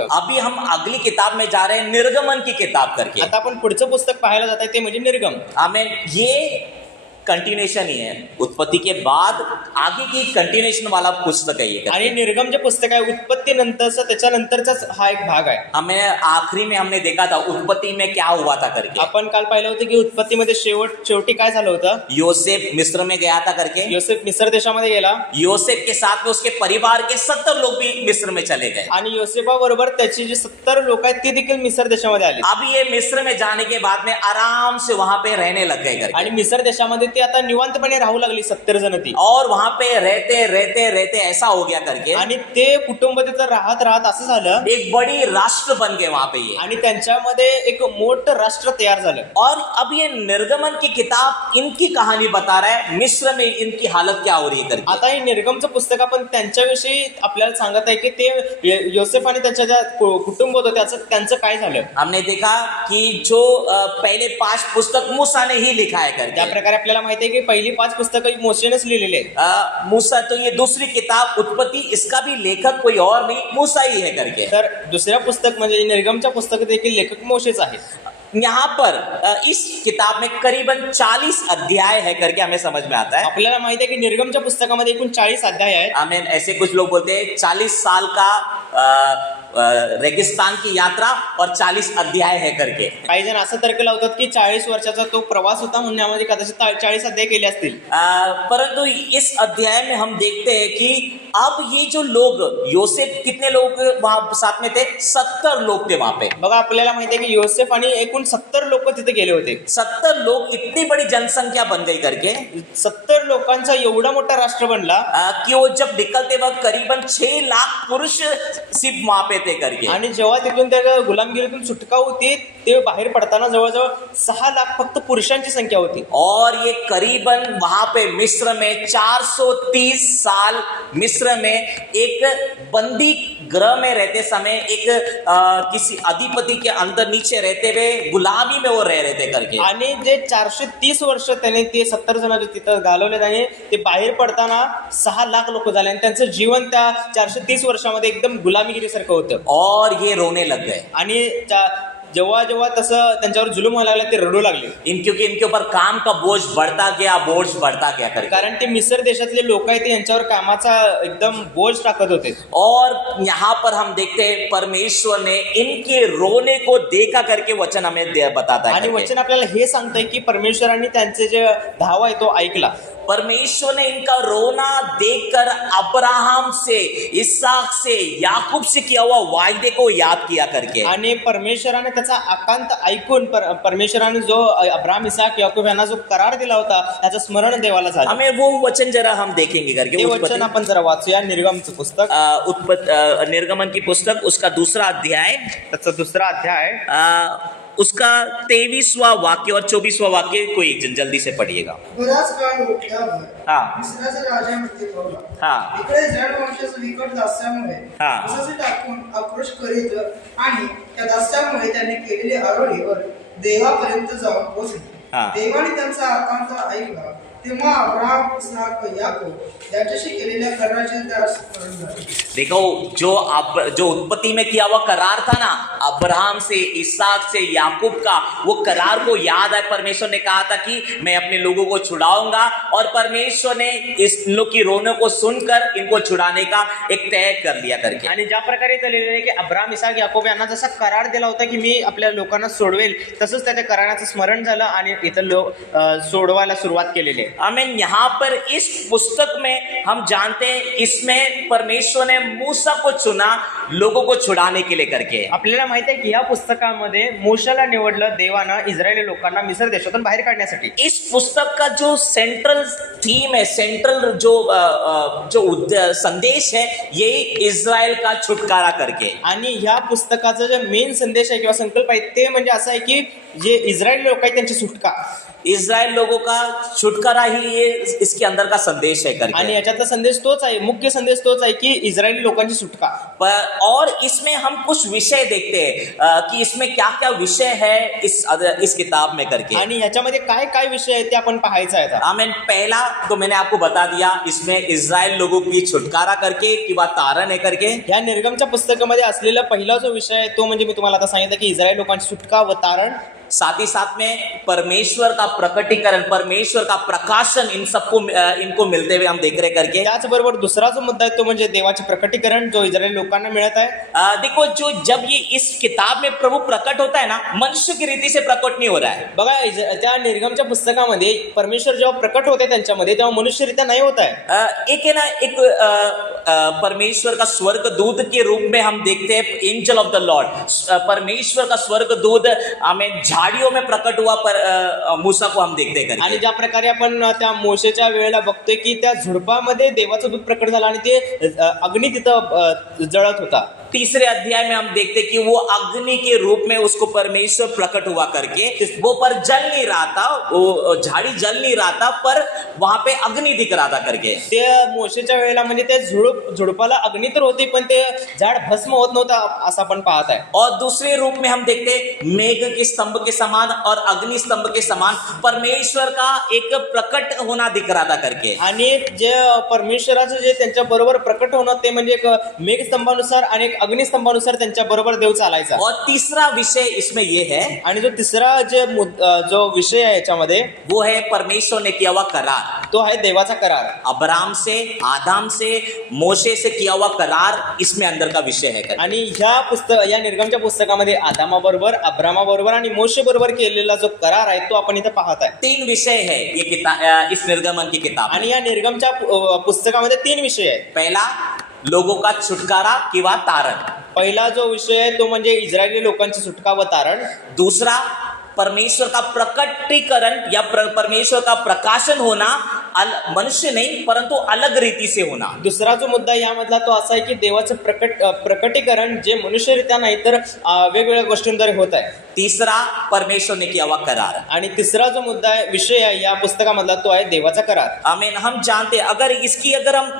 अभी हम अगली किताब में जा रहे हैं, निर्गमन की किताब करके। आता आपण पुढचं पुस्तक पाहायला जात आहे ते म्हणजे निर्गम। आमेन। ये कंटिन्यूएशन ही है, उत्पत्ति के बाद आगे की कंटिन्यूएशन वाला पुस्तक है ये। आणि निर्गम जे पुस्तक आहे उत्पत्ती नंतरचा त्याच्यानंतरचाच हा एक भाग आहे। हमें आखिरी में हमने देखा था उत्पत्ति में क्या हुआ था करके। आपण काल पाहिलं होतं की उत्पत्तीमध्ये शेवटी काय झालं होतं। योसेफ मिस्र में गया था करके। योसेफ मिस्र देशामध्ये गेला। योसेफ के साथ में उसके परिवार के 70 लोग भी मिस्र में चले गए। आणि योसेफाबरोबर त्याची जी 70 लोक आहेत ते देखील मिस्र देशामध्ये आले। अब ये मिस्र में जाने के बाद में आराम से वहां पे रहने लग गए करके। आणि मिस्र देशामध्ये ते आता निवांतपणे राहू लागली 70 जण ती। और वहां पे रहते रहते रहते ऐसा हो गया करके, आणि ते कुटुंब तिथं राहत असं झालं, एक बड़ी राष्ट्र बन गए वहां पे ये। आणि त्यांच्यामध्ये एक मोठं राष्ट्र तयार झालं। और अब ये निर्गमन की किताब इनकी कहानी बता रहा है, मिस्र में इनकी हालत क्या हो रही है करके। आता हे निर्गमचं पुस्तक आपण त्यांच्याविषयी आपल्याला सांगत आहे की ते योसेफ आणि त्याच्या ज्या कुटुंब होतं त्यांचं काय झालं। हमने देखा कि जो पहले 5 पुस्तक मूसा ने ही लिखा है त्या करके। प्रकारे आपल्याला माहिती आहे की पहिली 5 पुस्तकं मोशेनेच लिहिलेली आहेत। मूसा, तो ये दूसरी किताब उत्पत्ति, इसका भी लेखक कोई और नहीं, मूसा ही है करके। तर दुसऱ्या पुस्तक म्हणजे निर्गमच्या पुस्तक देखील लेखक मोशेच आहेत। यहाँ पर इस किताब में करीबन 40 अध्याय है करके हमें समझ में आता है। आपल्याला माहिती आहे की निर्गमच्या पुस्तकामध्ये एकूण 40 अध्याय आहेत। आमीन। ऐसे कुछ लोग बोलते हैं 40 साल का रेगिस्तान की यात्रा और 40 अध्याय है करके। काही जण असं तर्क लावतात की 40 वर्षाचा तो प्रवास होता म्हणण्यामध्ये कदाचित 40 अध्याय केले असतील। परंतु इस अध्याय में हम देखते हैं कि अब ये जो लोग, योसेफ कितने लोग वहां साथ में थे? 70 लोग थे वहां पे। बघा आपल्याला माहिती आहे की योसेफ आणि एकूण 70 लोक तिथे गेले होते। 70 लोग, इतनी बड़ी जनसंख्या बन गई करके। 70 लोकांचा एवढा मोठा राष्ट्र बनला कि वो जब निकलते वक्त करीबन 6 लाख पुरुष सिर्फ वहां पे थे करके। आणि जेव्हा तिथून त्या गुलामगिरीतून सुटका होती ते बाहेर पडताना जवळजवळ 6 लाख फक्त पुरुषांची संख्या होती। और ये करीबन वहां पे मिस्र में 430 साल मिस्र में एक बंदी गृह में रहते समय एक किसी अधिपति के अंदर नीचे रहते हुए गुलामी में वो रह रहे थे करके। आणि जे 430 वर्ष त्याने ते 70 जण जे तिथं घालवले त्याने ते बाहेर पडताना 6 लाख लोक झाले आणि त्यांचं जीवन त्या 430 वर्षामध्ये एकदम गुलामीगिरीसारखं होतं। और ये रोने लग गए। आणि जेव्हा जेव्हा तसं त्यांच्यावर जुलूम व्हायला लागला ते रडू लागले। क्योंकि इनके ऊपर काम का बोझ बढ़ता गया करके। कारण ते मिस्र देशातले लोक आहेत यांच्यावर कामाचा एकदम बोझ टाकत होते। और यहाँ पर हम देखते हैं परमेश्वर ने इनके रोने को देखा करके वचन हमें बताता है। आणि वचन आपल्याला हे सांगतंय की परमेश्वरांनी त्यांचे जे धावा आहे तो ऐकला। परमेश्वर ने इनका रोना देखकर अब्राहम से, इसहाक से, याकूब से किया हुआ वायदे को याद किया करके। आणि परमेश्वराने त्याचा आकांत ऐकून परमेश्वराने जो अब्राहम, इसहाक, याकूब यांना जो करार दिला होता त्याचं स्मरण देवाला झालं। हमें वो वचन जरा हम देखेंगे करके। हे वचन आपण जरा वाचूया। निर्गमचं पुस्तक, निर्गमन की पुस्तक, उसका दूसरा अध्याय, त्याचा दुसरा अध्याय, उसका 23वां वाक्य और 24वां वाक्य कोई एक जन जल्दी से पढ़िएगा। बराच काळ लोटल्यावर हाँ। मिस्राचा राजा मृत्यू पावला। हाँ। इकडे जड वंशाचं विकट दास्यामुळे हाँ। उसाचे टाकून आक्रोश करीत आणि त्या दास्यामुळे त्यांनी केलेली आरोळीवर देवापर्यंत जाऊन पोहोचले। हाँ। देवाने त्यांचा आकांक्षा ऐकला तेव्हा अब्राहम, इसहाक व याकूब यांच्याशी केलेल्या कराराचे त्यास स्मरण झाले। देखो, जो उत्पत्ति में किया हुआ करार था ना, अब्राहम से, इसहाक से, याकूब का, वो करार को याद है। परमेश्वर ने कहा था कि मैं अपने लोगों को छुड़ाऊंगा, और परमेश्वर ने इस लोग की रोने को सुनकर इनको छुड़ाने का एक तय कर लिया करके। आणि ज्या प्रकारे इथं लिहिलेलं आहे की अब्राहम, इसहाक, याकूब यांना जसा करार दिला होता की मी आपल्या लोकांना सोडवेल, तसंच त्याच्या कराराचं स्मरण झालं आणि इथं सोडवायला सुरुवात केलेली आहे। आमीन। यहाँ पर इस पुस्तक में हम जानते हैं इसमें परमेश्वर ने मूसा को चुना लोगों को छुड़ाने के लिए करके। आपल्याला माहिती आहे की या पुस्तकामध्ये मूसाला निवडलं देवानं इस्रायली लोकांना मिस्र देशातून बाहेर काढण्यासाठी। इस पुस्तक का जो सेंट्रल थीम है, सेंट्रल जो संदेश है, ये इस्राएल का छुटकारा करके। आणि ह्या पुस्तकाचा जो मेन संदेश आहे किंवा संकल्प आहे ते म्हणजे असं आहे की जे इस्रायली लोक आहेत त्यांची सुटका। इज़राइल लोगों का छुटकारा ही ये इसके अंदर का संदेश है आणि करके। याच्यातला संदेश तोच आहे, मुख्य संदेश तोच आहे की इस्रायली लोकांची सुटका. और इसमें हम कुछ विषय देखते हैं कि इसमें क्या क्या विषय है इस किताब में करके। आणि ह्याच्यामध्ये काय काय विषय आहेत ते आपण पाहायचं आहे. आमीन। पहला तो मैंने आपको बता दिया, इसमें इज़राइल लोगों की छुटकारा करके किंवा तारण है करके। ह्या निर्गमच्या पुस्तकामध्ये असलेला पहिला जो विषय आहे तो म्हणजे मी तुम्हाला आता सांगितलं की इस्रायल लोकांची सुटका व तारण. साथ ही साथ में परमेश्वर का प्रकटीकरण, परमेश्वर का प्रकाशन इन सबको इनको मिलते हुए हम देख रहे करके। त्याचबरोबर दुसरा जो मुद्दा आहे तो म्हणजे देवाचे प्रकटीकरण जो इस्रायल लोकांना मिळत आहे. देखो, जो जब ये इस किताब में प्रभु प्रकट होता है ना, मनुष्य की रीति से प्रकट नहीं हो रहा है। बघा त्या निर्गमच्या पुस्तकामध्ये परमेश्वर जेव्हा प्रकट होते त्यांच्यामध्ये तेव्हा मनुष्यरित्या नाही होत आहे. एक है ना, एक परमेश्वर का स्वर्गदूत के रूप में हम देखते हैं, एंजल ऑफ द लॉर्ड, परमेश्वर का स्वर्गदूत हमें झाड़ियों में प्रकट हुआ पर मूसा को हम देखते हैं आणि करके। ज्या प्रकारे आपण त्या मोशेच्या वेळेला बघतोय की त्या झुडपामध्ये देवाचं दूत प्रकट झाला आणि ते अग्नी तिथं जळत होता. तीसरे अध्याय में हम देखते हैं कि वो अग्नि के रूप में उसको परमेश्वर प्रकट हुआ करके, वो पर जल नहीं रहा था, वो झाड़ी जल नहीं रहा था, पर वहां पे अग्नि दिख रहा था करके। ते मोशेच्या वेळेला म्हणजे ते झुडपाला अग्नी तर होती पण ते झाड भस्म होत नव्हतं असं आपण पाहत आहे. और दूसरे रूप में हम देखते हैं मेघ के स्तंभ के समान और अग्नि स्तंभ के समान परमेश्वर का एक प्रकट होना दिख रहा था करके। आणि जे परमेश्वराचं जे त्यांच्या बरोबर प्रकट होणं ते म्हणजे एक मेघस्तंभानुसार आणि एक अग्निस्तंभानुसार त्यांच्या बरोबर देव चालायचा. और तीसरा विषय इसमें ये है, आणि जो तिसरा जो विषय आहे याच्यामध्ये वो है परमेश्वर ने किया हुआ करार। तो आहे देवाचा करार. अब्राम से, आदम से, मोशे से किया हुआ करार इसमें अंदर का विषय है करके। आणि या निर्गमच्या पुस्तकामध्ये आदामाबरोबर, अब्रामाबरोबर आणि मोशे बरोबर केलेला जो करार आहे तो आपण इथे पाहत आहे. 3 विषय है ये किताब, इस निर्गमन की किताब में। आणि या निर्गमच्या पुस्तकामध्ये 3 विषय आहेत. पहला, लोगों का छुटकारा किंवा तारण। पहिला जो विषय आहे तो म्हणजे इस्रायली लोकांची सुटका व तारण. दूसरा, परमेश्वर का प्रकटीकरण या परमेश्वर का प्रकाशन होना, मनुष्य नहीं परंतु अलग रीति से होना। दुसरा जो मुद्दा यामधला तो असा आहे की देवाचं प्रकटीकरण जे मनुष्यरित्या नाही तर वेगवेगळ्या गोष्टींद्वारे होत आहे. तीसरा, परमेश्वर ने किया हुआ करार। आणि तिसरा जो मुद्दा आहे, विषय आहे या पुस्तकामधला तो आहे देवाचा करार. आमीन। हम जानते हैं, अगर हम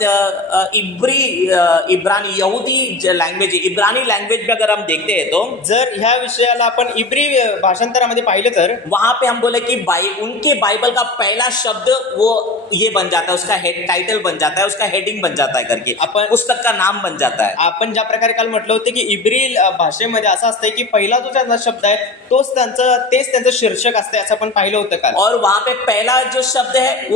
इब्रानी यहूदी लैंग्वेज, इब्रानी लैंग्वेज में अगर हम देखते हैं तो जर ह्या विषयाला आपण इब्री भाषांतरामध्ये पाहिलं तर वहां पे हम बोले कि उनके बाइबल का पहला शब्द वो ये बन जाता है, उसका हेड टाइटल बन जाता है, उसका हेडिंग बन जाता है करके, अपन पुस्तक का नाम बन जाता है। आपण ज्या प्रकारे काल म्हटलं होतं की इब्री भाषेमध्ये असं असतंय की पहिला जो त्यांचा शब्द आहे तेच त्यांचं शीर्षक असते असं आपण पाहिलं होतं काल. और वहां पे पहला जो शब्द है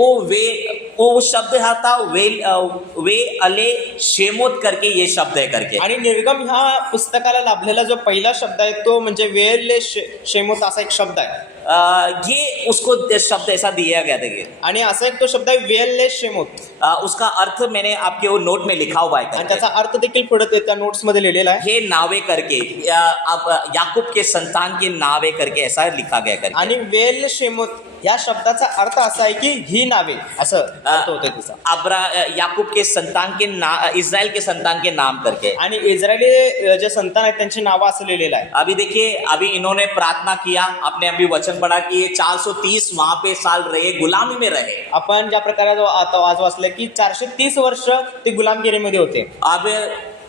वो शब्द था वे अले शेमोत करके ये शब्द है करके। आणि निर्गम ह्या पुस्तकाला लाभलेला जो पहिला शब्द आहे तो म्हणजे वेले शेमोत असा एक शब्द आहे. ये उसको शब्द ऐसा दिया गया देखिए, आणि असा एक तो शब्द आहे वेले शेमोत. उसका अर्थ मैंने आपके वो नोट में लिखा हुआ है आणि त्याचा अर्थ देखील पुढे त्या नोट्स मध्ये लिहिलेला आहे. हे नावे करके, याकूब के संतान के नावे करके ऐसा लिखा गया करके। आणि वेल शेमोत या शब्दाचा अर्थ असा आहे की ही नावे असं अर्थ होतं त्याचा. याकूब के संतान के इस्राएल के संतान के नाम करके, आणि इस्रायली जे संतान आहेत त्यांची नावं असं लिहिलेलं आहे. अभी देखिए, अभी इन्होंने प्रार्थना किया, आपने अभी वचन पढ़ा कि ये 430 वहां पे साल रहे, गुलामी में रहे। आपण ज्या प्रकारे आज वाचलं की 430 वर्ष ते गुलामगिरीमध्ये होते.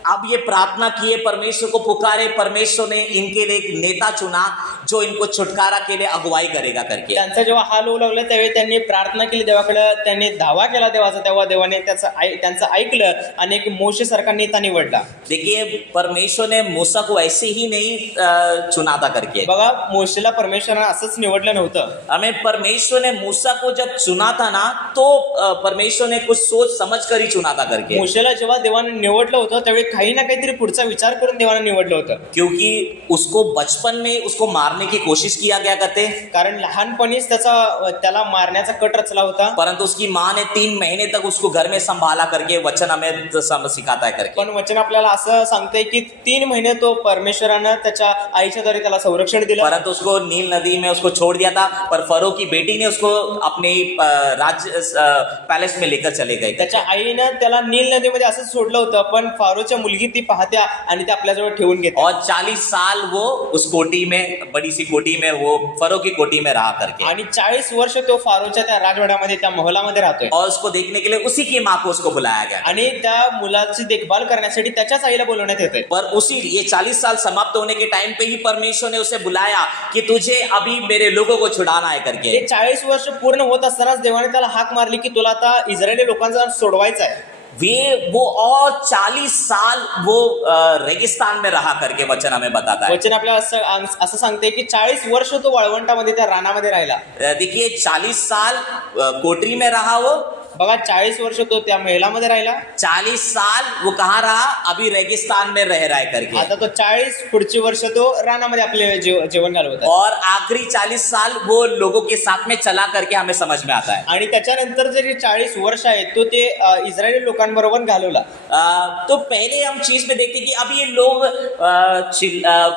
अब ये प्रार्थना किए, परमेश्वर को पुकारे, परमेश्वर ने इनके लिए एक नेता चुना जो इनको छुटकारा के लिए अगुवाई करेगा करके। त्यांचा जेव्हा हाल होऊ लागला त्यावेळी त्यांनी प्रार्थना केली देवाकडे, त्यांनी धावा केला देवाचा, तेव्हा देवाने त्यांचं ऐकलं आणि एक मोशे सारखा नेता निवडला. देखिए, परमेश्वर ने मूसा को ऐसे ही नहीं चुना था करके। बघा, मोशेला परमेश्वराने असंच निवडलं नव्हतं. हमें परमेश्वर ने मूसा को जब चुना था ना, तो परमेश्वर ने कुछ सोच समझ कर ही चुना था करके। मोशेला जेव्हा देवाने निवडलं होतं त्यावेळी काही ना काहीतरी पुढचा विचार करून देवाने निवडलं होतं. क्योंकि उसको बचपन में उसको मारने की कोशिश किया गया करते, कारण लहानपणीच त्याला मारण्याचा कट रचला होता. परंतु उसकी माँ ने 3 महीने तक उसको घर में संभाला करके वचन हमें सिखाता है करके। पण वचन आपल्याला असं सांगतंय की 3 महिने तो परमेश्वरानं त्याच्या आईच्या द्वारे त्याला संरक्षण दिलं. परंतु उसको नील नदी में उसको छोड़ दिया था, पर फरो की बेटी ने उसको अपने राज्य पैलेस में लेकर चले गए. त्याच्या आईनं त्याला नील नदीमध्ये असंच सोडलं होतं, पण फारोच्या मुलगी ती पाहत्या आणि ते आपल्याजवळ ठेवून घेते. और 40 साल वो उस कोठी में बड़ी बड़ी सी कोठी में, वो फरो की कोठी में रहा करके, आणि 40 वर्ष तो फारोच्या त्या राजवाड्यामध्ये त्या महलामध्ये राहतोय और उसको देखने के लिए उसी की माँ को उसको बुलाया गया। आणि त्या मुलाची देखभाल करण्यासाठी त्याच्याच आईला बोलवण्यात येते। पर उसी ये 40 साल समाप्त होने के टाइम पे ही परमेश्वर ने उसे बुलाया कि तुझे अभी मेरे लोगों को छुड़ाना है करके। ते 40 वर्ष पूर्ण होत असतानाच देवाने त्याला हाक मारली की तुला आता इस्रायली लोकांचा सोडवायचा आहे। वो और 40 साल वो रेगिस्तान में रहा करके वचन हमें बताता है। वचन आपल्याला असं सांगते की 40 वर्ष तो वाळवंटामध्ये त्या रानामध्ये राहिला। देखिए 40 साल कोठरी में रहा वो, बघा 40 वर्ष तो त्या महिलामध्ये राहिला, 40 साल वो कहाँ रहा, अभी रेगिस्तान में रह रहा है करके, आता तो 40 पुढची वर्ष तो रानामध्ये आपले जेवण घालवत आहे और आखिरी 40 साल वो लोगों के साथ में चला करके हमें समझ में आता है। आणि त्याच्यानंतर जे 40 वर्ष आहेत तो ते इस्रायली लोकांबरोबर घालवला। तो पहले हम चीज में देखते कि अब ये लोग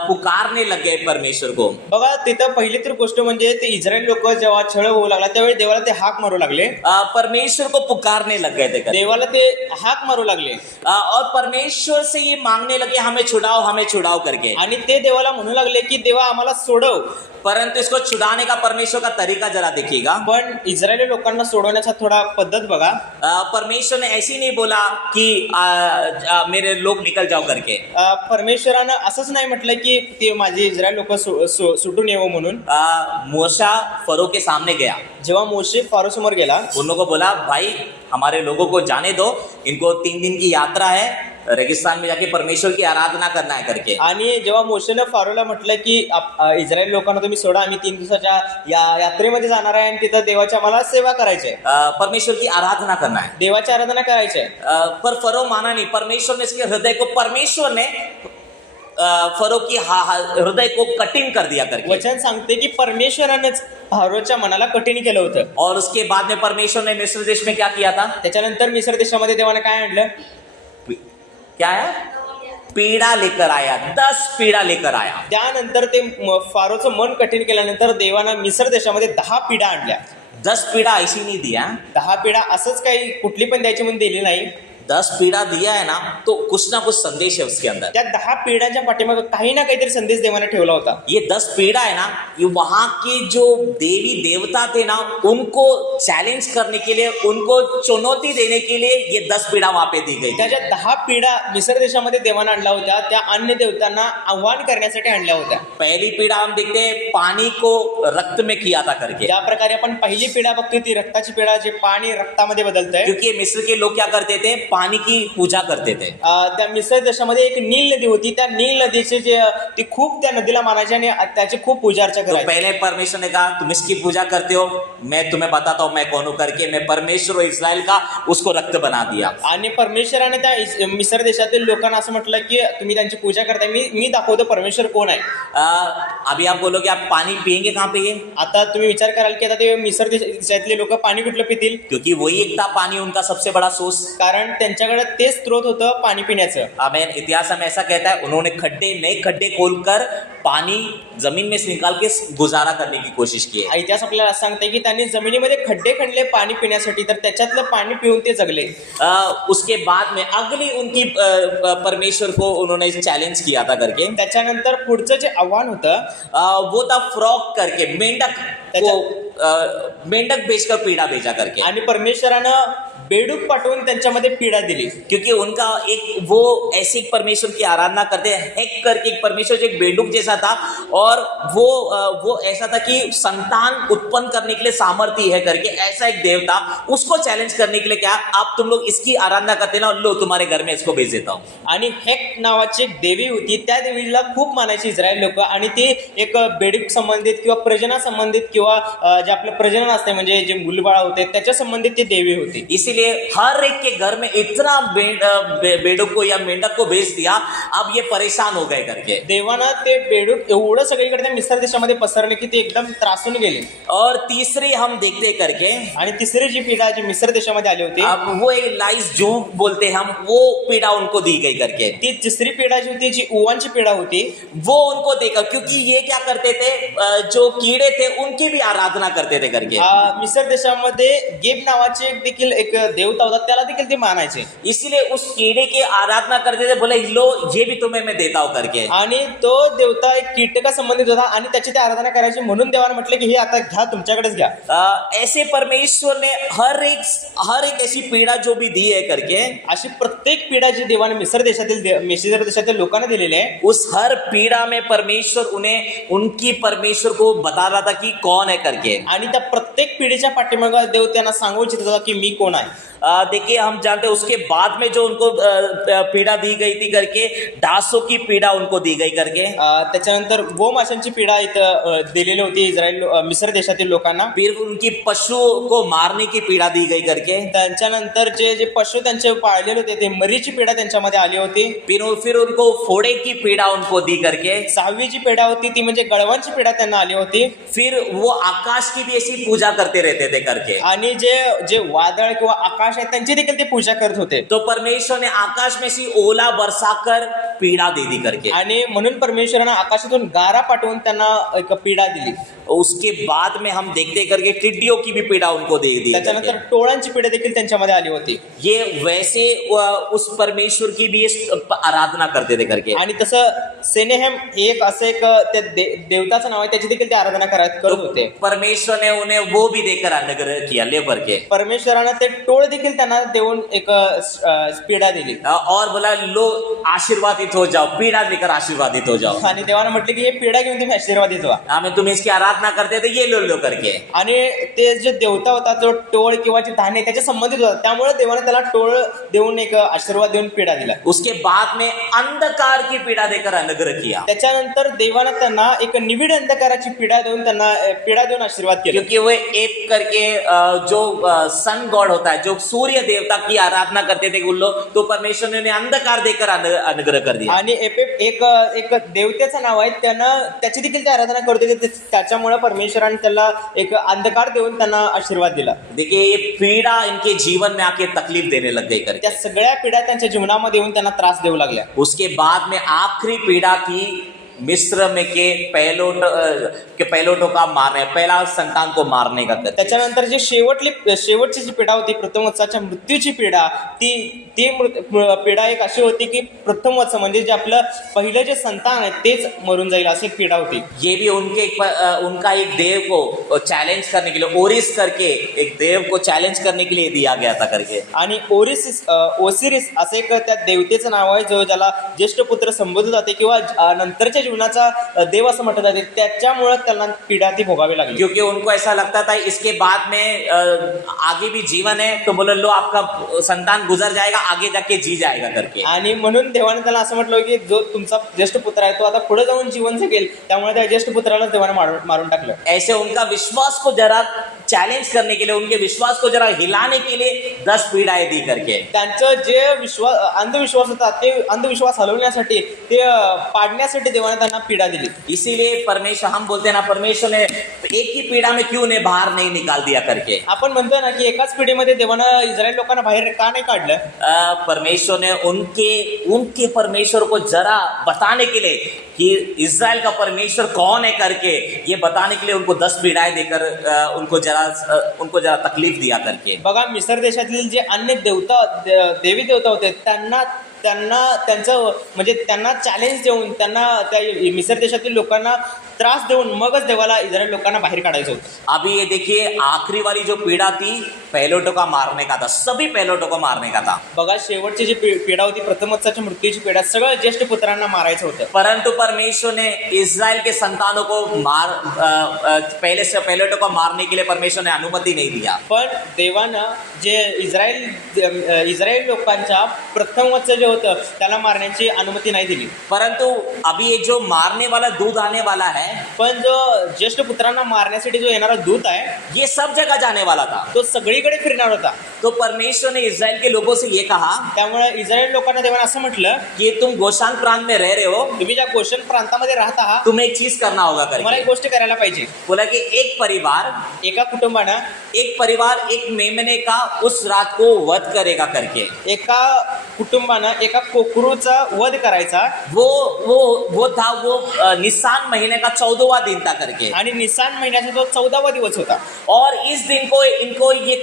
पुकारने लग गए परमेश्वर को। बघा तिथं पहिली तर गोष्ट म्हणजे ते इस्रायली लोक जेव्हा छळ होऊ लागला त्यावेळी देवाला ते हाक मारू लागले, परमेश्वर को पुकारने लग गए थे करके। देवाला ते हाक मारू लागले और परमेश्वर से ये मांगने लगे हमें छुड़ाओ करके। आणि ते देवाला म्हणू लागले की देवा आम्हाला सोडव। परंतु इसको छुड़ाने का परमेश्वर का तरीका जरा देखिएगा। पण इस्रायली लोकांना सोडवण्याचा थोडा पद्धत बघा। परमेश्वर ने ऐसी नहीं बोला कि मेरे लोग निकल जाओ करके। परमेश्वरानं असंच नाही म्हटलं की ते माझे इस्रायल लोक सुटून येवो म्हणून। मूसा फरो के सामने गया, जेव्हा मोशे फारो समोर गेला, उन लोगों को बोला भाई हमारे लोगों को जाने दो, इनको 3 दिन की यात्रा है, रेगिस्तान में जाके परमेश्वर की आराधना करना है करके। आणि जेव्हा मोशेनं फारोला म्हटलं की इस्रायल लोकांना तुम्ही सोडा, आम्ही 3 दिवसाच्या यात्रेमध्ये जाणार आहे आणि तिथं देवाची आम्हाला सेवा करायची आहे, परमेश्वर की आराधना करना है। देवाची आराधना करायची आहे। पर फरो माना नहीं, परमेश्वर ने इसके हृदय को, परमेश्वर ने फरो की हृदय को कठिन कर दिया करके। वचन सांगते की परमेश्वरानंच फारोच्या मनाला कठीण केलं होतं। और उसके बाद में परमेश्वर ने मिस्र देश में क्या किया था, त्याच्यानंतर मिस्र देशामध्ये देवाने काय आणलं, क्या है, पीड़ा लेकर आया, 10 पीड़ा लेकर आया। त्यानंतर ते फारोचं मन कठीण केल्यानंतर देवानं मिस्र देशामध्ये 10 पिढा आणल्या। 10 पीड़ा ऐसी नहीं दिया, 10 पिढा असंच काही कुठली पण द्यायची म्हणून दिली नाही। 10 पीड़ा दिया है ना, तो कुछ ना कुछ संदेश है उसके अंदर। त्या 10 पिढ्यांच्या पाठीमागे काही ना काहीतरी संदेश देवाने ठेवला होता। ये 10 पीड़ा है ना, ये वहां के जो देवी देवता थे ना, उनको चैलेंज करने के लिए, उनको चुनौती देने के लिए ये 10 पीड़ा वहां पे दी गई। त्याच्या 10 पिढा मिस्र देशामध्ये देवाने आणल्या होत्या, त्या अन्य देवतांना आव्हान करण्यासाठी आणल्या होत्या। पहली पीड़ा हम देखते हैं पानी को रक्त में किया था करके, ज्या प्रकारे आपण पहिली पिढा बघतो ती रक्ताची पिढा, जे पाणी रक्तामध्ये बदलतंय। क्योंकि मिस्र के लोग क्या करते थे, पानी की पूजा करते थे। त्या मिस्र देशामध्ये एक नील नदी होती, त्या नील नदीचे जे ती खूप त्या नदीला मानायचे आणि त्याची खूप पूजा अर्चा तो करायची। पहले परमेश्वर ने कहा तुम इसकी पूजा करते हो, मैं तुम्हें बताता हूं मैं कौन हूं करके, मैं परमेश्वर और इस्राएल का उसको रक्त बना दिया। आणि परमेश्वराने त्या मिस्र देशातील लोकांना असं म्हटलं की तुम्ही त्यांची पूजा करताय, मी दाखवतो परमेश्वर कोण आहे। अभी आप बोलोगे आप पानी पियेंगे कहाँ पे, आता तुम्ही विचार कराल की आता ते मिस्र देशातले लोक पाणी कुठलं पितील, क्योंकि वही एक था पानी उनका सबसे बड़ा सोर्स। कारण त्यांच्याकडे ते स्त्रोत होतं पाणी पिण्याचं। आमीन। इतिहास हमें ऐसा कहता है, उन्होंने नए खड्डे खोलकर पानी जमीन में से निकाल के गुजारा करने की कोशिश की है। इतिहास आपल्याला सांगते की त्यांनी जमिनीमध्ये खड्डे खणले पाणी पिण्यासाठी, तर त्याच्यातलं पाणी पिऊन ते जगले। उसके बाद में अगली उनकी परमेश्वर को उन्होंने चैलेंज किया था करके, त्याच्यानंतर पुढचं जे आव्हान होतं वो था फ्रॉग करके, मेंढक को मेंढक बेचकर पीड़ा भेजा करके। आणि परमेश्वरानं बेडूक पाठवून त्यांच्यामध्ये पीडा दिली, क्योंकि उनका एक वो ऐसे एक परमेश्वर की आराधना करते हैं, हेक करके एक परमेश्वर जो एक बेडूक जैसा था, और वो ऐसा था कि संतान उत्पन्न करने के लिए सामर्थ्य है करके, ऐसा एक देव था। उसको चैलेंज करने के लिए क्या, आप तुम लोग इसकी आराधना करते ना, लो तुम्हारे घर में इसको भेज देता हूँ। आणि हेक नावाची एक देवी होती, त्या देवीला खूप मानायची इस्रायल लोक, आणि ती एक बेडूक संबंधित किंवा प्रजना संबंधित किंवा जे आपलं प्रजनन असते म्हणजे जे मुलबाळ होते त्याच्या संबंधित ती देवी होती। इसीलिए हर एक के घर में इतना बेडूक को या मेंढक को भेज दिया, अब ये परेशान हो गए करके। देवानं ते बेडूक एवढं सगळीकडे त्या मिस्र देशामध्ये पसरले की ते एकदम त्रासून गेले। और तीसरी हम देखते करके, आणि तिसरी जी पीडा जी मिस्र देशामध्ये आली होती, अब वो एक लाइस जो बोलते हैं हम, वो पीड़ा उनको दी गई करके। ती तिसरी पीडा जी होती जी उवांची पीडा होती, वो उनको देखा, क्योंकि ये क्या करते थे, जो कीड़े थे उनकी भी आराधना करते थे करके। मिस्र देशामध्ये गेब नावाचे देखील एक देवता होता त्याला देखील ते मानायचे इसीलिए उस कीड़े की आराधना करते थे, बोले लो ये भी तुम्हें मैं देता हूं करके। आणि तो देवता एक कीटका संबंधित होता आणि त्याची ते आराधना करायची म्हणून देवाने म्हटलं की हे आता घ्या, तुमच्याकडेच घ्या. ऐसे परमेश्वर ने हर एक ऐसी पीड़ा जो भी दी है करके, अशी प्रत्येक पीडा जी देवाने मिस्र देशातील लोकांना दिलेली आहे, उस हर पीड़ा में परमेश्वर उन्हें उनकी परमेश्वर को बता रहा था कि कौन है करके। आणि त्या प्रत्येक पिढीच्या पाठीमागे देव त्यांना सांगू इच्छित होता की मी कोण आहे. देखिए हम जानते हैं उसके बाद में जो उनको पीड़ा दी गई थी करके, डासों की पीड़ा उनको दी गई करके, त्याच्यानंतर गोमाशांची पीडा इथं दिलेली होती मिस्र देशातील लोकांना. फिर उनकी पशुओं को मारने की पीड़ा दी गई करके, त्यांच्यानंतर जे पशु त्यांचे पाळलेले होते ते मरीची पीडा त्यांच्यामध्ये आली होती. फिर उनको फोड़े की पीड़ा उनको दी करके, 6वी जी पीडा होती ती म्हणजे गळवांची पीडा त्यांना आली होती. फिर वो आकाश की भी ऐसी पूजा करते रहते थे करके। आणि जे वादळ किंवा आकाश आहे त्यांची देखील ते पूजा करत होते. तो परमेश्वर ने आकाश में से ओला बरसाकर पीड़ा दे दी करके, आणि म्हणून परमेश्वरानं आकाशातून गारा पाठवून त्यांना एक पीडा दिली. उसके बाद में हम देखते करके टिड्डियों की भी पीड़ा उनको दे दी त्याच्यानंतर करके। टोळांची पीडा देखील त्यांच्यामध्ये आली होती. ये वैसे उस परमेश्वर की भी आराधना करते थे करके। आणि तसं सेनेहेम एक असं एक त्या देवताचं नाव आहे, त्याची देखील ते आराधना करत होते. परमेश्वर ने उन्हें वो भी देकर अनुग्रह किया लेबर के, परमेश्वरानं ते टोळ देखील त्यांना देऊन एक पीडा दिली. और बोला लो आशीर्वादित हो जाओ, पीड़ा लेकर आशीर्वादित हो जाओ। आणि देवानं म्हटलं की हे पीडा घेऊन तुम्ही आशीर्वादित व्हा. हमें तुम इसकी आराधना करते थे, ये लो करके। आणि ते जे देवता होता तो टोळ किंवा जे धान्य त्याच्या संबंधित होता, त्यामुळे देवाने त्याला टोळ देऊन एक आशीर्वाद देऊन पीडा दिला. उसके बाद में अंधकार की पीड़ा देकर अनुग्रह किया, त्याच्यानंतर देवानं त्यांना एक निविड अंधकाराची पीडा देऊन त्यांना पीडा देऊन आशीर्वाद केला. क्योंकि वो एक करके जो सन गॉड होता है, जो सूर्य देवता की आराधना करते थे उन लोग, तो परमेश्वर ने अंधकार देकर अनुग्रह कर दिया। आणि एक देवतेचं नाव आहे, त्यानं त्याची देखील ते आराधना करत होते, त्याच्यामुळे परमेश्वराने त्याला एक अंधकार देऊन त्यांना आशीर्वाद दिला. देखिए ये पीड़ा इनके जीवन में आके तकलीफ देने लग गई करके। त्या सगळ्या पिढ्या त्यांच्या जीवनामध्ये येऊन त्यांना त्रास देऊ लागल्या. उसके बाद में आखिरी पीड़ा थी मिस्र में के पहलोटों का मारने, पहला संतान को मारने का करके। त्याच्यानंतर जे शेवटची जी पीडा होती प्रथमवत्साच्या मृत्यूची पीडा, ती पीडा एक अशी होती की प्रथमवत्स म्हणजे जे आपलं पहिलं जे संतान आहे तेच मरून जाईल अशी एक पीडा होती. ये भी उनका एक देव को चैलेंज करने के लिए, ओरिस करके एक देव को चैलेंज करने के लिए दिया गया था करके। आणि ओसिरिस असे एक त्या देवतेचं नाव आहे, जो ज्याला ज्येष्ठ पुत्र संबोधले जाते किंवा नंतरच्या जीवनाचा देव असं म्हटलं जाते, त्याच्यामुळे त्यांना पीडा ती भोगावी लागली. क्योंकि उनको ऐसा लगता था इसके बाद में आगे भी जीवन है, तो बोले लो आपका संतान गुजर जाएगा, आगे जाके जी जाएगा करके। आणि म्हणून देवाने त्याला असं म्हटलं की जो तुमचा ज्येष्ठ पुत्र आहे तो आता पुढे जाऊन जीवन जगेल, त्यामुळे त्या ज्येष्ठ पुत्राला देवाने मारून टाकलं. ऐसे उनका विश्वास को जरा चैलेंज करने के लिए, उनके विश्वास को जरा हिलाने के लिए 10 पीड़ाएं दी करके। त्यांचं जे अंधविश्वास होता ते अंधविश्वास हलवण्यासाठी, ते पाडण्यासाठी देवाने त्यांना पीडा दिली. इसीलिए परमेश्वर, हम बोलते हैं ना, परमेश्वर ने एक ही पीड़ा में क्यों ने बाहर नहीं निकाल दिया करके। आपण म्हणतो ना की एकाच पिढीमध्ये देवानं इस्रायल लोकांना बाहेर का नाही काढलं. परमेश्वर ने उनके परमेश्वर को जरा बताने के लिए कि इस्राएल का परमेश्वर कौन है करके, ये बताने के लिए उनको 10 पीड़ाएं देकर उनको जरा तकलीफ दिया करके। बघा, मिस्र देशातील जे अन्य देवी देवता होते त्यांना चॅलेंज देऊन, त्यांना त्या मिस्र देशातील लोकांना त्रास देऊन मगच देवाला इस्रायल लोकांना बाहेर काढायचं होतं. अभी ये देखिए आखिरी वाली जो पीड़ा थी पहलोटों का मारने का था, सभी पहलोटों को मारने का था. बघा, शेवटची जी पीड़ा होती प्रथमोत्साच्या मृत्यूची पीड़ा, सगळं ज्येष्ठ पुत्रांना मारायचं होतं. परंतु परमेश्वर ने इस्राएल के संतानों को पहलोटों को मारने के लिए परमेश्वर ने अनुमति नहीं दिया. पण देवानं जे इस्रायल लोकांच्या प्रथमोत्स जे होतं त्याला मारण्याची अनुमती नाही दिली. परंतु अभी ये जो मारने वाला दूध आने वाला है, पण जो ज्येष्ठ पुत्रांना मारण्यासाठी जो येणारा दूत आहे, ये सब जगह जाने वाला था. तो सगळीकडे फिरणार होता. तो परमेश्वर ने इस्राएल के लोगों से ये कहा, त्यामुळे इस्रायल लोकांना देवाने असं म्हटलं कि तुम गोशान प्रांत में रह रहे हो, तुम्ही ज्या गोशन प्रांतामध्ये राहत आहात, तुम्हें एक चीज करना होगा मला करके. एक गोष्ट करायला पाहिजे. बोला कि एक परिवार एक मेमने का उस रात को वध करेगा करके. एका कुटुंबानं एका कोकरूचा वध करायचा. वो था निसान महीने का 14वां दिन था करके. आणि निसान महिन्याचा तो 14वा दिवस होता. और इस दिन को इनको ये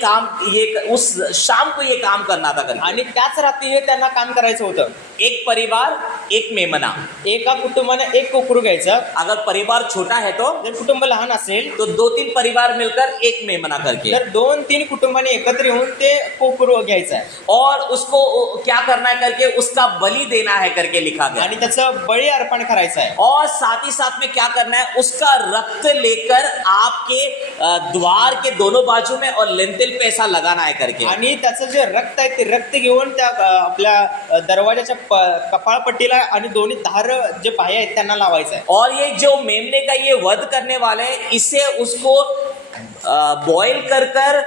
उस शाम को ये काम करना था करके। आणि त्याच रात्री हे त्यांना काम करायचं होतं. एक परिवार एक मेमना, एका कुटुंबाने एक कोकरू घ्यायचं. अगर परिवार छोटा है तो जर कुटुंब लहान असेल तो 2-3 परिवार मिलकर एक मेमना करके, तर 2-3 कुटुंबाने एकत्र येऊन ते कोकरू घ्यायचं आहे और उसको क्या करना है करके उसका बलि देना है करके लिखा गया। आणि त्याचं बळी अर्पण करायचं आहे. और साथ ही साथ में क्या करना है, उसका रक्त लेकर आपके द्वार के दोनों बाजू में और लिंटेल पे ऐसा लगाना है करके। आणि त्याचं जे रक्त आहे ते रक्त घेऊन त्या आपल्या दरवाजाच्या कपाळपट्टीला आणि दोन्ही धार जे पाय आहेत त्यांना लावायचं आहे. और ये जो मेमने का ये वध करने वाले हैं, इसे उसको बॉईल कर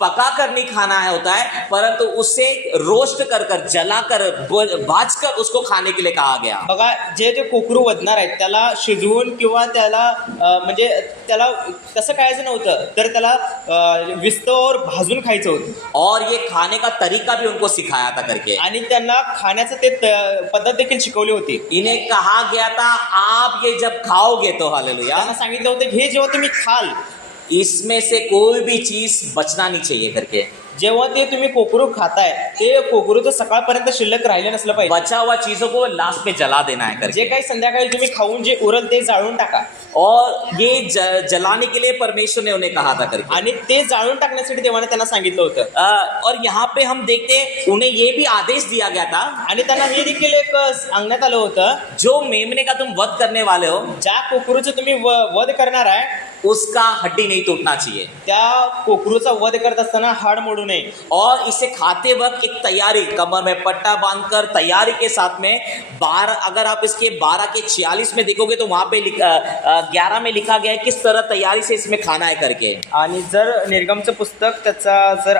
पका कर नहीं खाना है होता है, परंतु उसे रोस्ट कर जलाकर भाजकर उसको खाने के लिए कहा गया। बघा, जे जे कोकरू वधणार आहेत त्याला शिजवून किंवा त्याला म्हणजे त्याला तसं खायचं नव्हतं, तर त्याला विस्तवर भाजून खायचं होतं. और ये खाने का तरीका भी उनको सिखाया था करके, आणि त्यांना खाण्याचं ते पद्धत देखील शिकवली होती. इन्हें कहा गया था आप ये जब खाओगे तो हालेलुया, त्यांना सांगितलं होतं की हे जेव्हा तुम्ही खाल, इसमें से कोई भी चीज बचना नहीं चाहिए करके। जेव्हा ते तुम्ही कोकरू खाताय ते कोकरूचं सकाळपर्यंत शिल्लक राहिलं नसलं पाहिजे. बचा हुआ चीजों को लास्ट में जला देना है करके। जे काही संध्याकाळी तुम्ही खाऊन जे उरल ते जाळून टाका. और ये जलाने के लिए परमेश्वर ने उन्हें कहा था करके। आणि ते जाळून टाकण्यासाठी देवाने त्यांना सांगितलं होतं. और यहाँ पे हम देखते हैं उन्हें ये भी आदेश दिया गया था, आणि त्यांना हे देखील एक सांगण्यात आलं होतं, जो मेमने का तुम वध करने वाले हो ज्या कोकरूचं तुम्ही वध करणार आहे उसका हड्डी नहीं टूटना चाहिए, त्या कोकरूचा वध करत असताना हाड मोडू नये. और इसे खाते वक्त एक तैयारी, कमर में पट्टा बांधकर तैयारी के साथ में 12, अगर आप इसके 12 के 46 में देखोगे तो वहां पे 11 में लिखा गया है किस तरह तैयारी से इसमें खाना है करके। आणि जर निर्गमचं पुस्तक त्याचा जर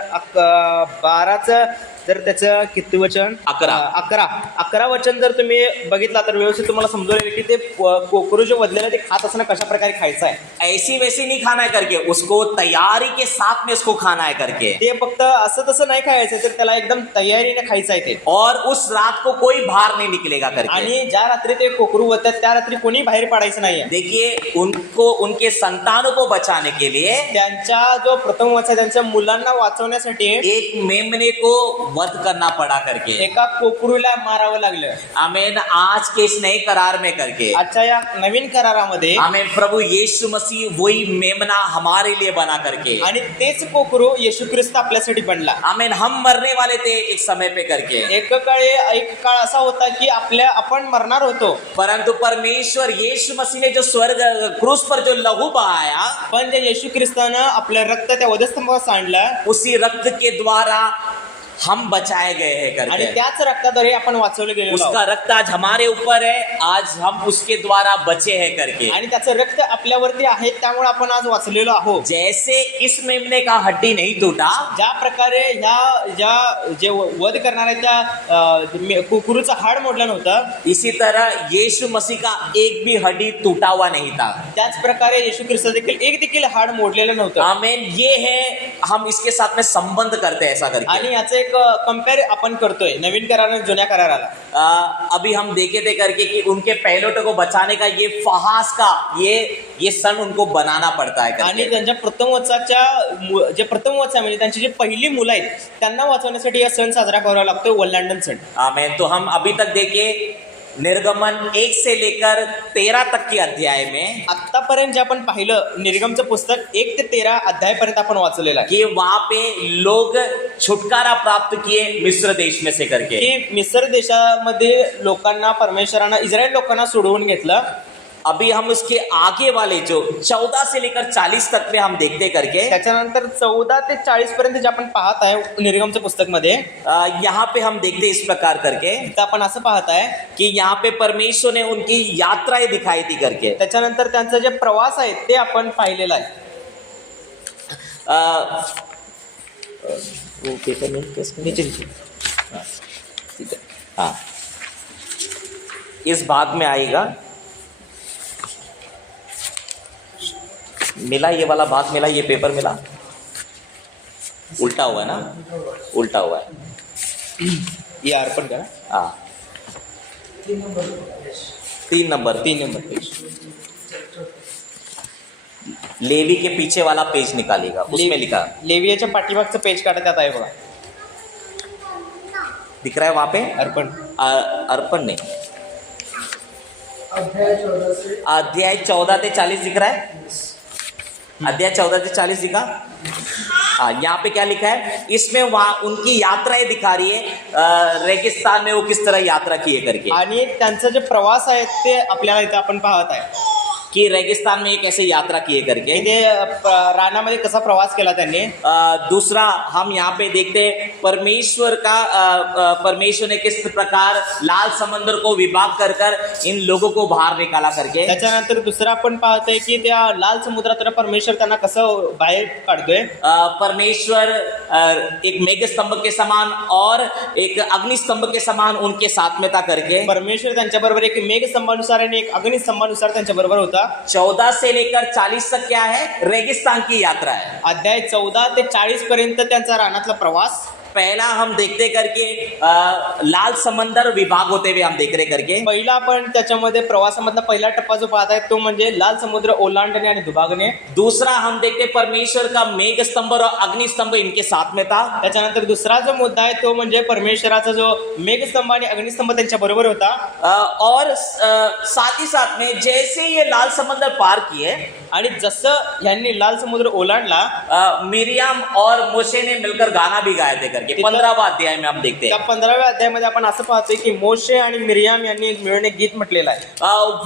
12चं जर त्याचं किती वचन 11 वचन जर तुम्ही बघितला तर व्यवस्थित तुम्हाला समजवलं की ते कोकरू जे वधलेलं ते खात असताना कशा प्रकारे खायचं आहे. ऐसी वैसी नहीं खाना है करके, उसको तैयारी के साथ में उसको खाना है करके। ते फक्त असं तसं नाही खायचं, तर त्याला एकदम तयारीने खायचं आहे ते. और उस रात को कोई बाहर नहीं निकलेगा करके। आणि ज्या रात्री ते कोकरू वधतात त्या रात्री कोणी बाहेर पडायचं नाहीये. देखिए, उनको उनके संतानों को बचाने के लिए त्यांच्या जो प्रथम वचन त्यांच्या मुलांना वाचवण्यासाठी एक मेमने को वध करना पड़ा करके, एका कोकरूला मारावं लागलं. आमेन। आज के इस नए करार में करके, आजच्या या नवीन करारामध्ये आमेन, प्रभु यीशु मसीह वही मेमना हमारे लिए बना करके, आणि तेच कोकरू येशू ख्रिस्त आपल्यासाठी बनला. आमेन। हम मरने वाले थे एक समय पे करके, एक काळ असा होता की आपण मरणार होतो, परंतु परमेश्वर यीशु मसीह ने जो स्वर्ग क्रूस पर जो लहू बहाया, पण जे येशू ख्रिस्तानं आपलं रक्त त्या वधस्तंभावर सांडलं, उसी रक्त के द्वारा हम बचाए गए हैं आणि करके। त्याच रक्ताद्वारे आपण वाचवले गेलो. उसका रक्त आज हमारे ऊपर है, आज हम उसके द्वारा बचे हैं करके। आणि त्याचं रक्त आपल्यावरती आहे, त्यामुळे आपण आज वाचलेलो आहोत. जैसे इस मेमने का हड्डी नहीं टूटा, ज्या प्रकारे जे वध करणाऱ्या त्या कुकुरूचं हाड मोडलं नव्हतं, इसी तरह यीशु मसीह का एक भी हड्डी टूटा हुआ नहीं था। त्याच प्रकारे येशू ख्रिस्त देखील हाड मोडलेलं नव्हतं. आमेन। ये है, हम इसके साथ में संबंध करते हैं ऐसा करके। आणि याचं एक कंपेअर आपण करतोय नवीन कराराने जुन्या कराराला. अभी हम देखे थे करके कि उनके पहलोटों को बचाने का ये फहास का ये सन उनको बनाना पड़ता है आणि करके। त्यांच्या प्रथम वत्साच्या जे प्रथम वत्सा म्हणजे त्यांची जी पहिली मुलं आहेत त्यांना वाचवण्यासाठी हा सण साजरा करावा लागतो, वल्लांडन सण. आमेन। तो हम अभी तक देखे निर्गमन 1 से लेकर 13 तक के अध्याय में, आतापर्यंत जे आपण पाहिलं निर्गमचं पुस्तक 1 ते 13 अध्यायपर्यंत आपण वाचलेलं आहे कि वहां पे लोग छुटकारा प्राप्त किए मिस्र देश में से करके। की मिस्र देशामध्ये लोकांना परमेश्वरानं इस्रायल लोकांना सोडवून घेतलं. अभी हम उसके आगे वाले जो 14 से लेकर 40 तक में हम देखते करके, त्याच्यानंतर 14 ते 40 पर्यंत जे आपण पाहत आहे निर्गमच्या पुस्तकमध्ये, यहाँ पे हम देखते इस प्रकार करके तर आपण असं पाहत आहे कि यहाँ पे परमेश्वर ने उनकी यात्राएं दिखाई थी करके। त्याच्यानंतर त्यांचा जे प्रवास आहे ते आपण पाहिलेला आहे. वो पेपर में नीचे हाँ, इस भाग में आएगा, मिला ये वाला भाग मिला, ये पेपर मिला, उल्टा हुआ है ना, उल्टा हुआ है ये अर्पण करा. हाँ, 3 नंबर पेज. लेवी के पीछे वाला पेज निकालेगा, उसमें लिखा लेवियाच्या पाठीमागचं पेज काढा, त्यात आहे बघा. दिख रहा है वहां पे? अर्पण. अर्पण नहीं, अध्याय 14 से अध्याय 14 से 40 दिख रहा है. अध्याय 14 से 40 दिखा. हाँ, यहाँ पे क्या लिखा है? इसमें वहां उनकी यात्राएं दिखा रही है, रेगिस्तान में वो किस तरह यात्रा किए करके, आणि त्यांचा जे प्रवास आहे ते आपल्याला इथं आपण पाहत आहे कि रेगिस्तान में ये कैसे यात्रा किए करके. की ते रानामध्ये कसा प्रवास केला त्यांनी. दूसरा हम यहाँ पे देखते हैं परमेश्वर का परमेश्वर ने किस प्रकार लाल समंदर को विभाग कर कर इन लोगों को बाहर निकाला करके. त्याच्यानंतर दुसरं आपण पाहतोय की त्या लाल समुद्रात परमेश्वर त्यांना कसं बाहेर काढतोय. परमेश्वर एक मेघस्तंभ के समान और एक अग्निस्तंभ के समान उनके साथमेता करके. परमेश्वर त्यांच्या बरोबर एक मेघस्तंभानुसार आणि एक अग्निस्तंभानुसार त्यांच्या बरोबर होता. 14 से लेकर 40 तक क्या है? रेगिस्तान की यात्रा है. अध्याय 14 ते 40 पर्यंत त्यांचा रानातला प्रवास. पहला हम देखते करके लाल समंदर विभाग होते हुए हम देख रहे करके. पहिला आपण त्याच्यामध्ये प्रवासामधला पहिला टप्पा जो पाहत आहे तो म्हणजे लाल समुद्र ओलांडणे आणि दुभागणे. दूसरा हम देखते परमेश्वर का मेघ स्तंभ और अग्निस्तंभ इनके साथ में था. त्याच्यानंतर दुसरा जो मुद्दा आहे तो म्हणजे परमेश्वराचा जो मेघस्तंभ आणि अग्निस्तंभ त्यांच्या बरोबर होता. और साथ ही साथ में जैसे ये लाल समंदर पार किए आणि जसं यांनी लाल समुद्र ओलांडला मिरियम और मोशे ने मिलकर गाना भी गाए थे करके. 15वां अध्याय में हम देखते त्या हैं 15व्या अध्यायामध्ये आपण असं पाहतोय की मोशे आणि मिरियाम यांनी मिळून एक गीत म्हटलेलं आहे.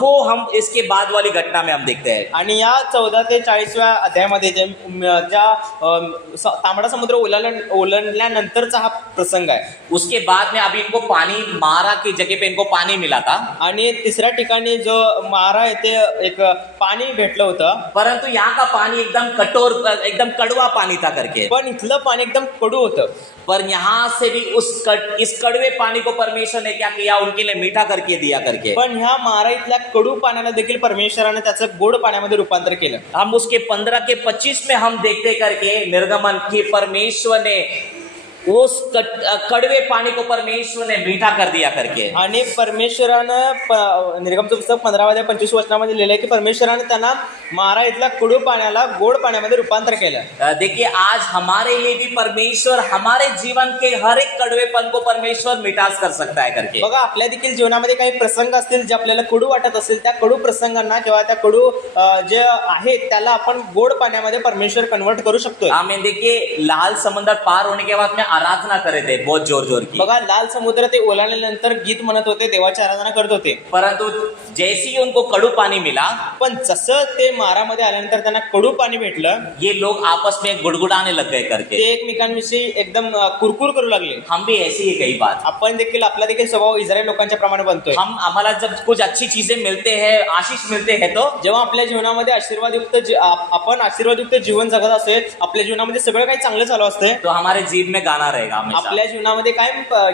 वो हम इसके बाद वाली घटना में हम देखते हैं. आणि या 14 ते 40व्या अध्यायामध्ये ज्या तांबडा समुद्र ओलांडल्यानंतरचा हा प्रसंग आहे. उसके बाद में अभी इनको पानी मारा की जगह पे इनको पानी मिला था. आणि तिसऱ्या ठिकाणी जो मारा येथे एक पाणी भेटलं होतं. परंतु यहाँ का पानी एकदम कठोर एकदम कड़वा पानी था करके. पण इथलं पाणी एकदम कडू होतं. पर यहाँ से भी इस कड़वे पानी को परमेश्वर ने क्या किया? उनके लिए मीठा करके दिया करके. पण ह्या मारा इथल्या कडू पाण्याला देखील परमेश्वराने त्याचं गोड पाण्यामध्ये रूपांतर केलं. हम उसके 15 के 25 में हम देखते करके निर्गमन की परमेश्वर ने उस कड़वे पानी को परमेश्वर ने मीठा कर दिया करके. आणि परमेश्वरानं निर्गमचं पुस्तक 15 अध्याय 25 वचनामध्ये लिहिलंय की परमेश्वराने त्यांना मारा इथल्या कडू पाण्याला गोड पाण्यामध्ये रूपांतर केलं. देखिए आज हमारे लिए भी परमेश्वर हमारे जीवन के हर एक कड़वेपन को परमेश्वर मिठास कर सकता है करके. बघा आपल्या देखील जीवनामध्ये काही प्रसंग असतील जे आपल्याला कडू वाटत असेल त्या कडू प्रसंगांना किंवा त्या कडू जे आहेत त्याला आपण गोड पाण्यामध्ये परमेश्वर कन्वर्ट करू शकतोय. हमें देखिए लाल समंदर पार होने के बाद में आराधना करे थे बहुत जोर जोर की. बघा लाल समुद्र ते ओलांडल्यानंतर गीत म्हणत होते, देवाची आराधना करत होते. परंतु जैसे ही उनको कड़ू पानी मिला पण जसं ते मारामध्ये आल्यानंतर त्यांना कडू पाणी भेटलं ये लोग आपस में गुड़गुड़ाने लग गए करके. ते एकमेकांविषयी एकदम कुरकुर करू लागले. हम भी ऐसे ही कई बार आपण देखील आपला देखील स्वभाव इस्रायल लोकांच्या प्रमाणे बनतोय. हम हमारा जब कुछ अच्छी चीजें मिलते हैं आशीष मिलते हैं तो जेव्हा आपल्या जीवनामध्ये आशीर्वादयुक्त आपण आशीर्वादयुक्त जीवन जगत असतोय, आपल्या जीवनामध्ये सगळं काही चांगलं चालू असतंय, तो हमारे जीव में गाना रहेगा हमेशा. आपल्या जीवनामध्ये काय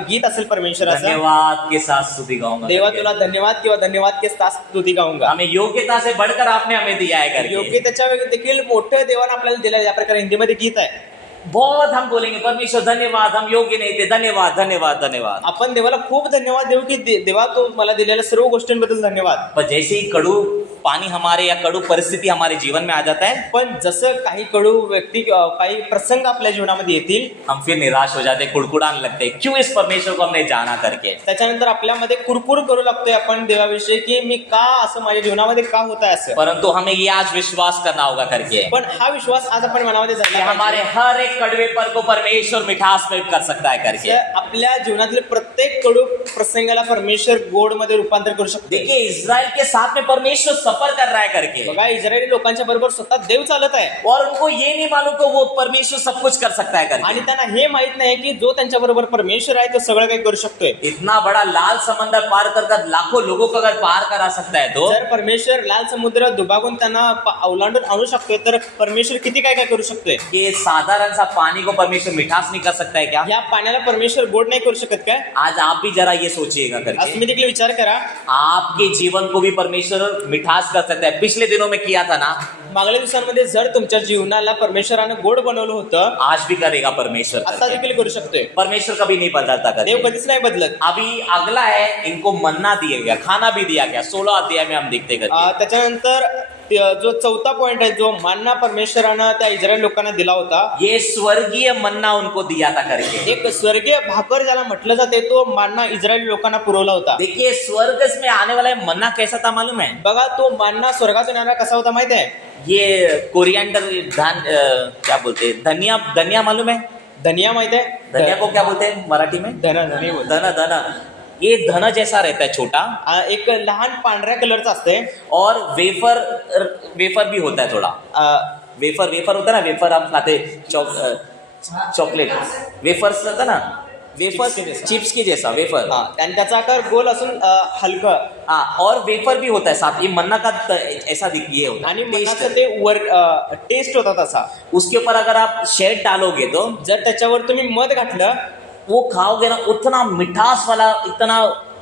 गीत असेल परमेश्वराचं. धन्यवाद के साथ स्तुति गाऊंगा देवा करके. तुला धन्यवाद किंवा धन्यवाद के साथ स्तुती गाऊंगा. हमें योग्यता से बढ़कर आपने हमें दिया है करके. योग्य त्याच्या देखील मोठं देवानं आपल्याला दिलं. या प्रकारे हिंदीमध्ये गीत आहे. बहुत हम बोलेंगे परमेश्वर धन्यवाद, हम योग्य नहीं थे, धन्यवाद धन्यवाद धन्यवाद. आपण देवाला खूप धन्यवाद देऊ की देवा तो मला दिलेल्या सर्व गोष्टींबद्दल धन्यवाद. पर जैसे ही कड़ू पानी हमारे या कड़ू परिस्थिति हमारे जीवन में आ जाता है पण जसं काही कडू व्यक्ती काही प्रसंग आपल्या जीवनामध्ये येतील हम फिर निराश हो जाते, कुड़कुड़ाने लगते. क्यों इस परमेश्वर को हमने जाना करके. त्याच्यानंतर आपल्यामध्ये कुरकुर करू लागतोय आपण देवाविषयी की मी का असं माझ्या जीवनामध्ये का होत आहे असं. परंतु हमें ये आज विश्वास करना होगा करके पण हा विश्वास आज आपण मनामध्ये कि झाला हमारे हर एक कड़वेपन को परमेश्वर मिठास में कर सकता है करके. आपल्या जीवनातले प्रत्येक कडू प्रसंगाला परमेश्वर गोड मध्ये रूपांतर करू शकतो. देखिए इस्राएल के साथ में परमेश्वर सफर कर रहा है करके बघा इस्रायली लोकांच्या बरोबर स्वतः देव चालत आहे. और उनको ये नहीं मालूम कि वो परमेश्वर सब कुछ कर सकता है करके. आणि त्यांना हे माहित नाही की जो त्यांच्या बरोबर परमेश्वर आहे तो सगळं काही करू शकतोय. इतना बड़ा लाल समंदर पार कर लाखों लोगों को अगर पार करा सकता है तो जर परमेश्वर लाल समुद्र दुभागून त्यांना ओलांडून आणू शकतोय तर परमेश्वर किती काय काय करू शकतोय. कि साधारण सा पानी को परमेश्वर मिठास नहीं कर सकता है क्या. या पाण्याला परमेश्वर गोड नाही करू शकत काय. आज आप भी जरा ये सोचिएगा आज करके तुम्ही देखील विचार करा. आपके जीवन को भी परमेश्वर मिठास कर सकता है. पिछले दिनों में किया था ना, मागल्या दिवसांमध्ये जर तुमच्या जीवनाला परमेश्वरानं गोड बनवलं होतं आज भी करेगा परमेश्वर आता करके. देखील करू शकतोय. परमेश्वर कभी नहीं बदलता देव करके. कधीच नाही बदलत. अभी अगला है इनको मन्ना दिया गया, खाना भी दिया गया. 16 अध्याय में हम देखते करके त्याच्यानंतर जो चौथा पॉइंट आहे जो मानना परमेश्वरानं त्या इस्रायल लोकांना दिला होता, ये स्वर्गीय मन्ना उनको दिया था करके। एक स्वर्गीय भाकर ज्याला म्हटलं जाते तो मानना इस्रायली लोकांना पुरवला होता. देखिए स्वर्ग में आने वाला ये मन्ना कैसा था मालूम है? बघा तो मानना स्वर्गातून येणारा कसा होता माहिती आहे? ये कोरिएंडर क्या बोलते हैं, धनिया, धनिया मालूम है? धनिया माहिती आहे? धनिया को क्या बोलते हैं मराठी में? धनी बोलतात. धन, धन। ये धन जैसा रहता है छोटा, एक लहान पांढऱ्या कलरचा असते और वेफर, वेफर भी होता है थोड़ा। वेफर, वेफर होता है ना, वेफर हम खाते, चॉकलेट वेफर्स होता ना, वेफर चिप्स के जैसा वेफर। आणि त्याचा आकार गोल असून हलकं. हाँ, और वेफर भी होता है साथ, ये मन्ना का ऐसा ये होता आणि है मनाचं टेस्ट। ते वर टेस्ट होता तसा. उसके ऊपर अगर आप शहद डालोगे तो जर त्याच्यावर तुम्ही मध घातलं वो खाओगे ना, उतना मिठास वाला,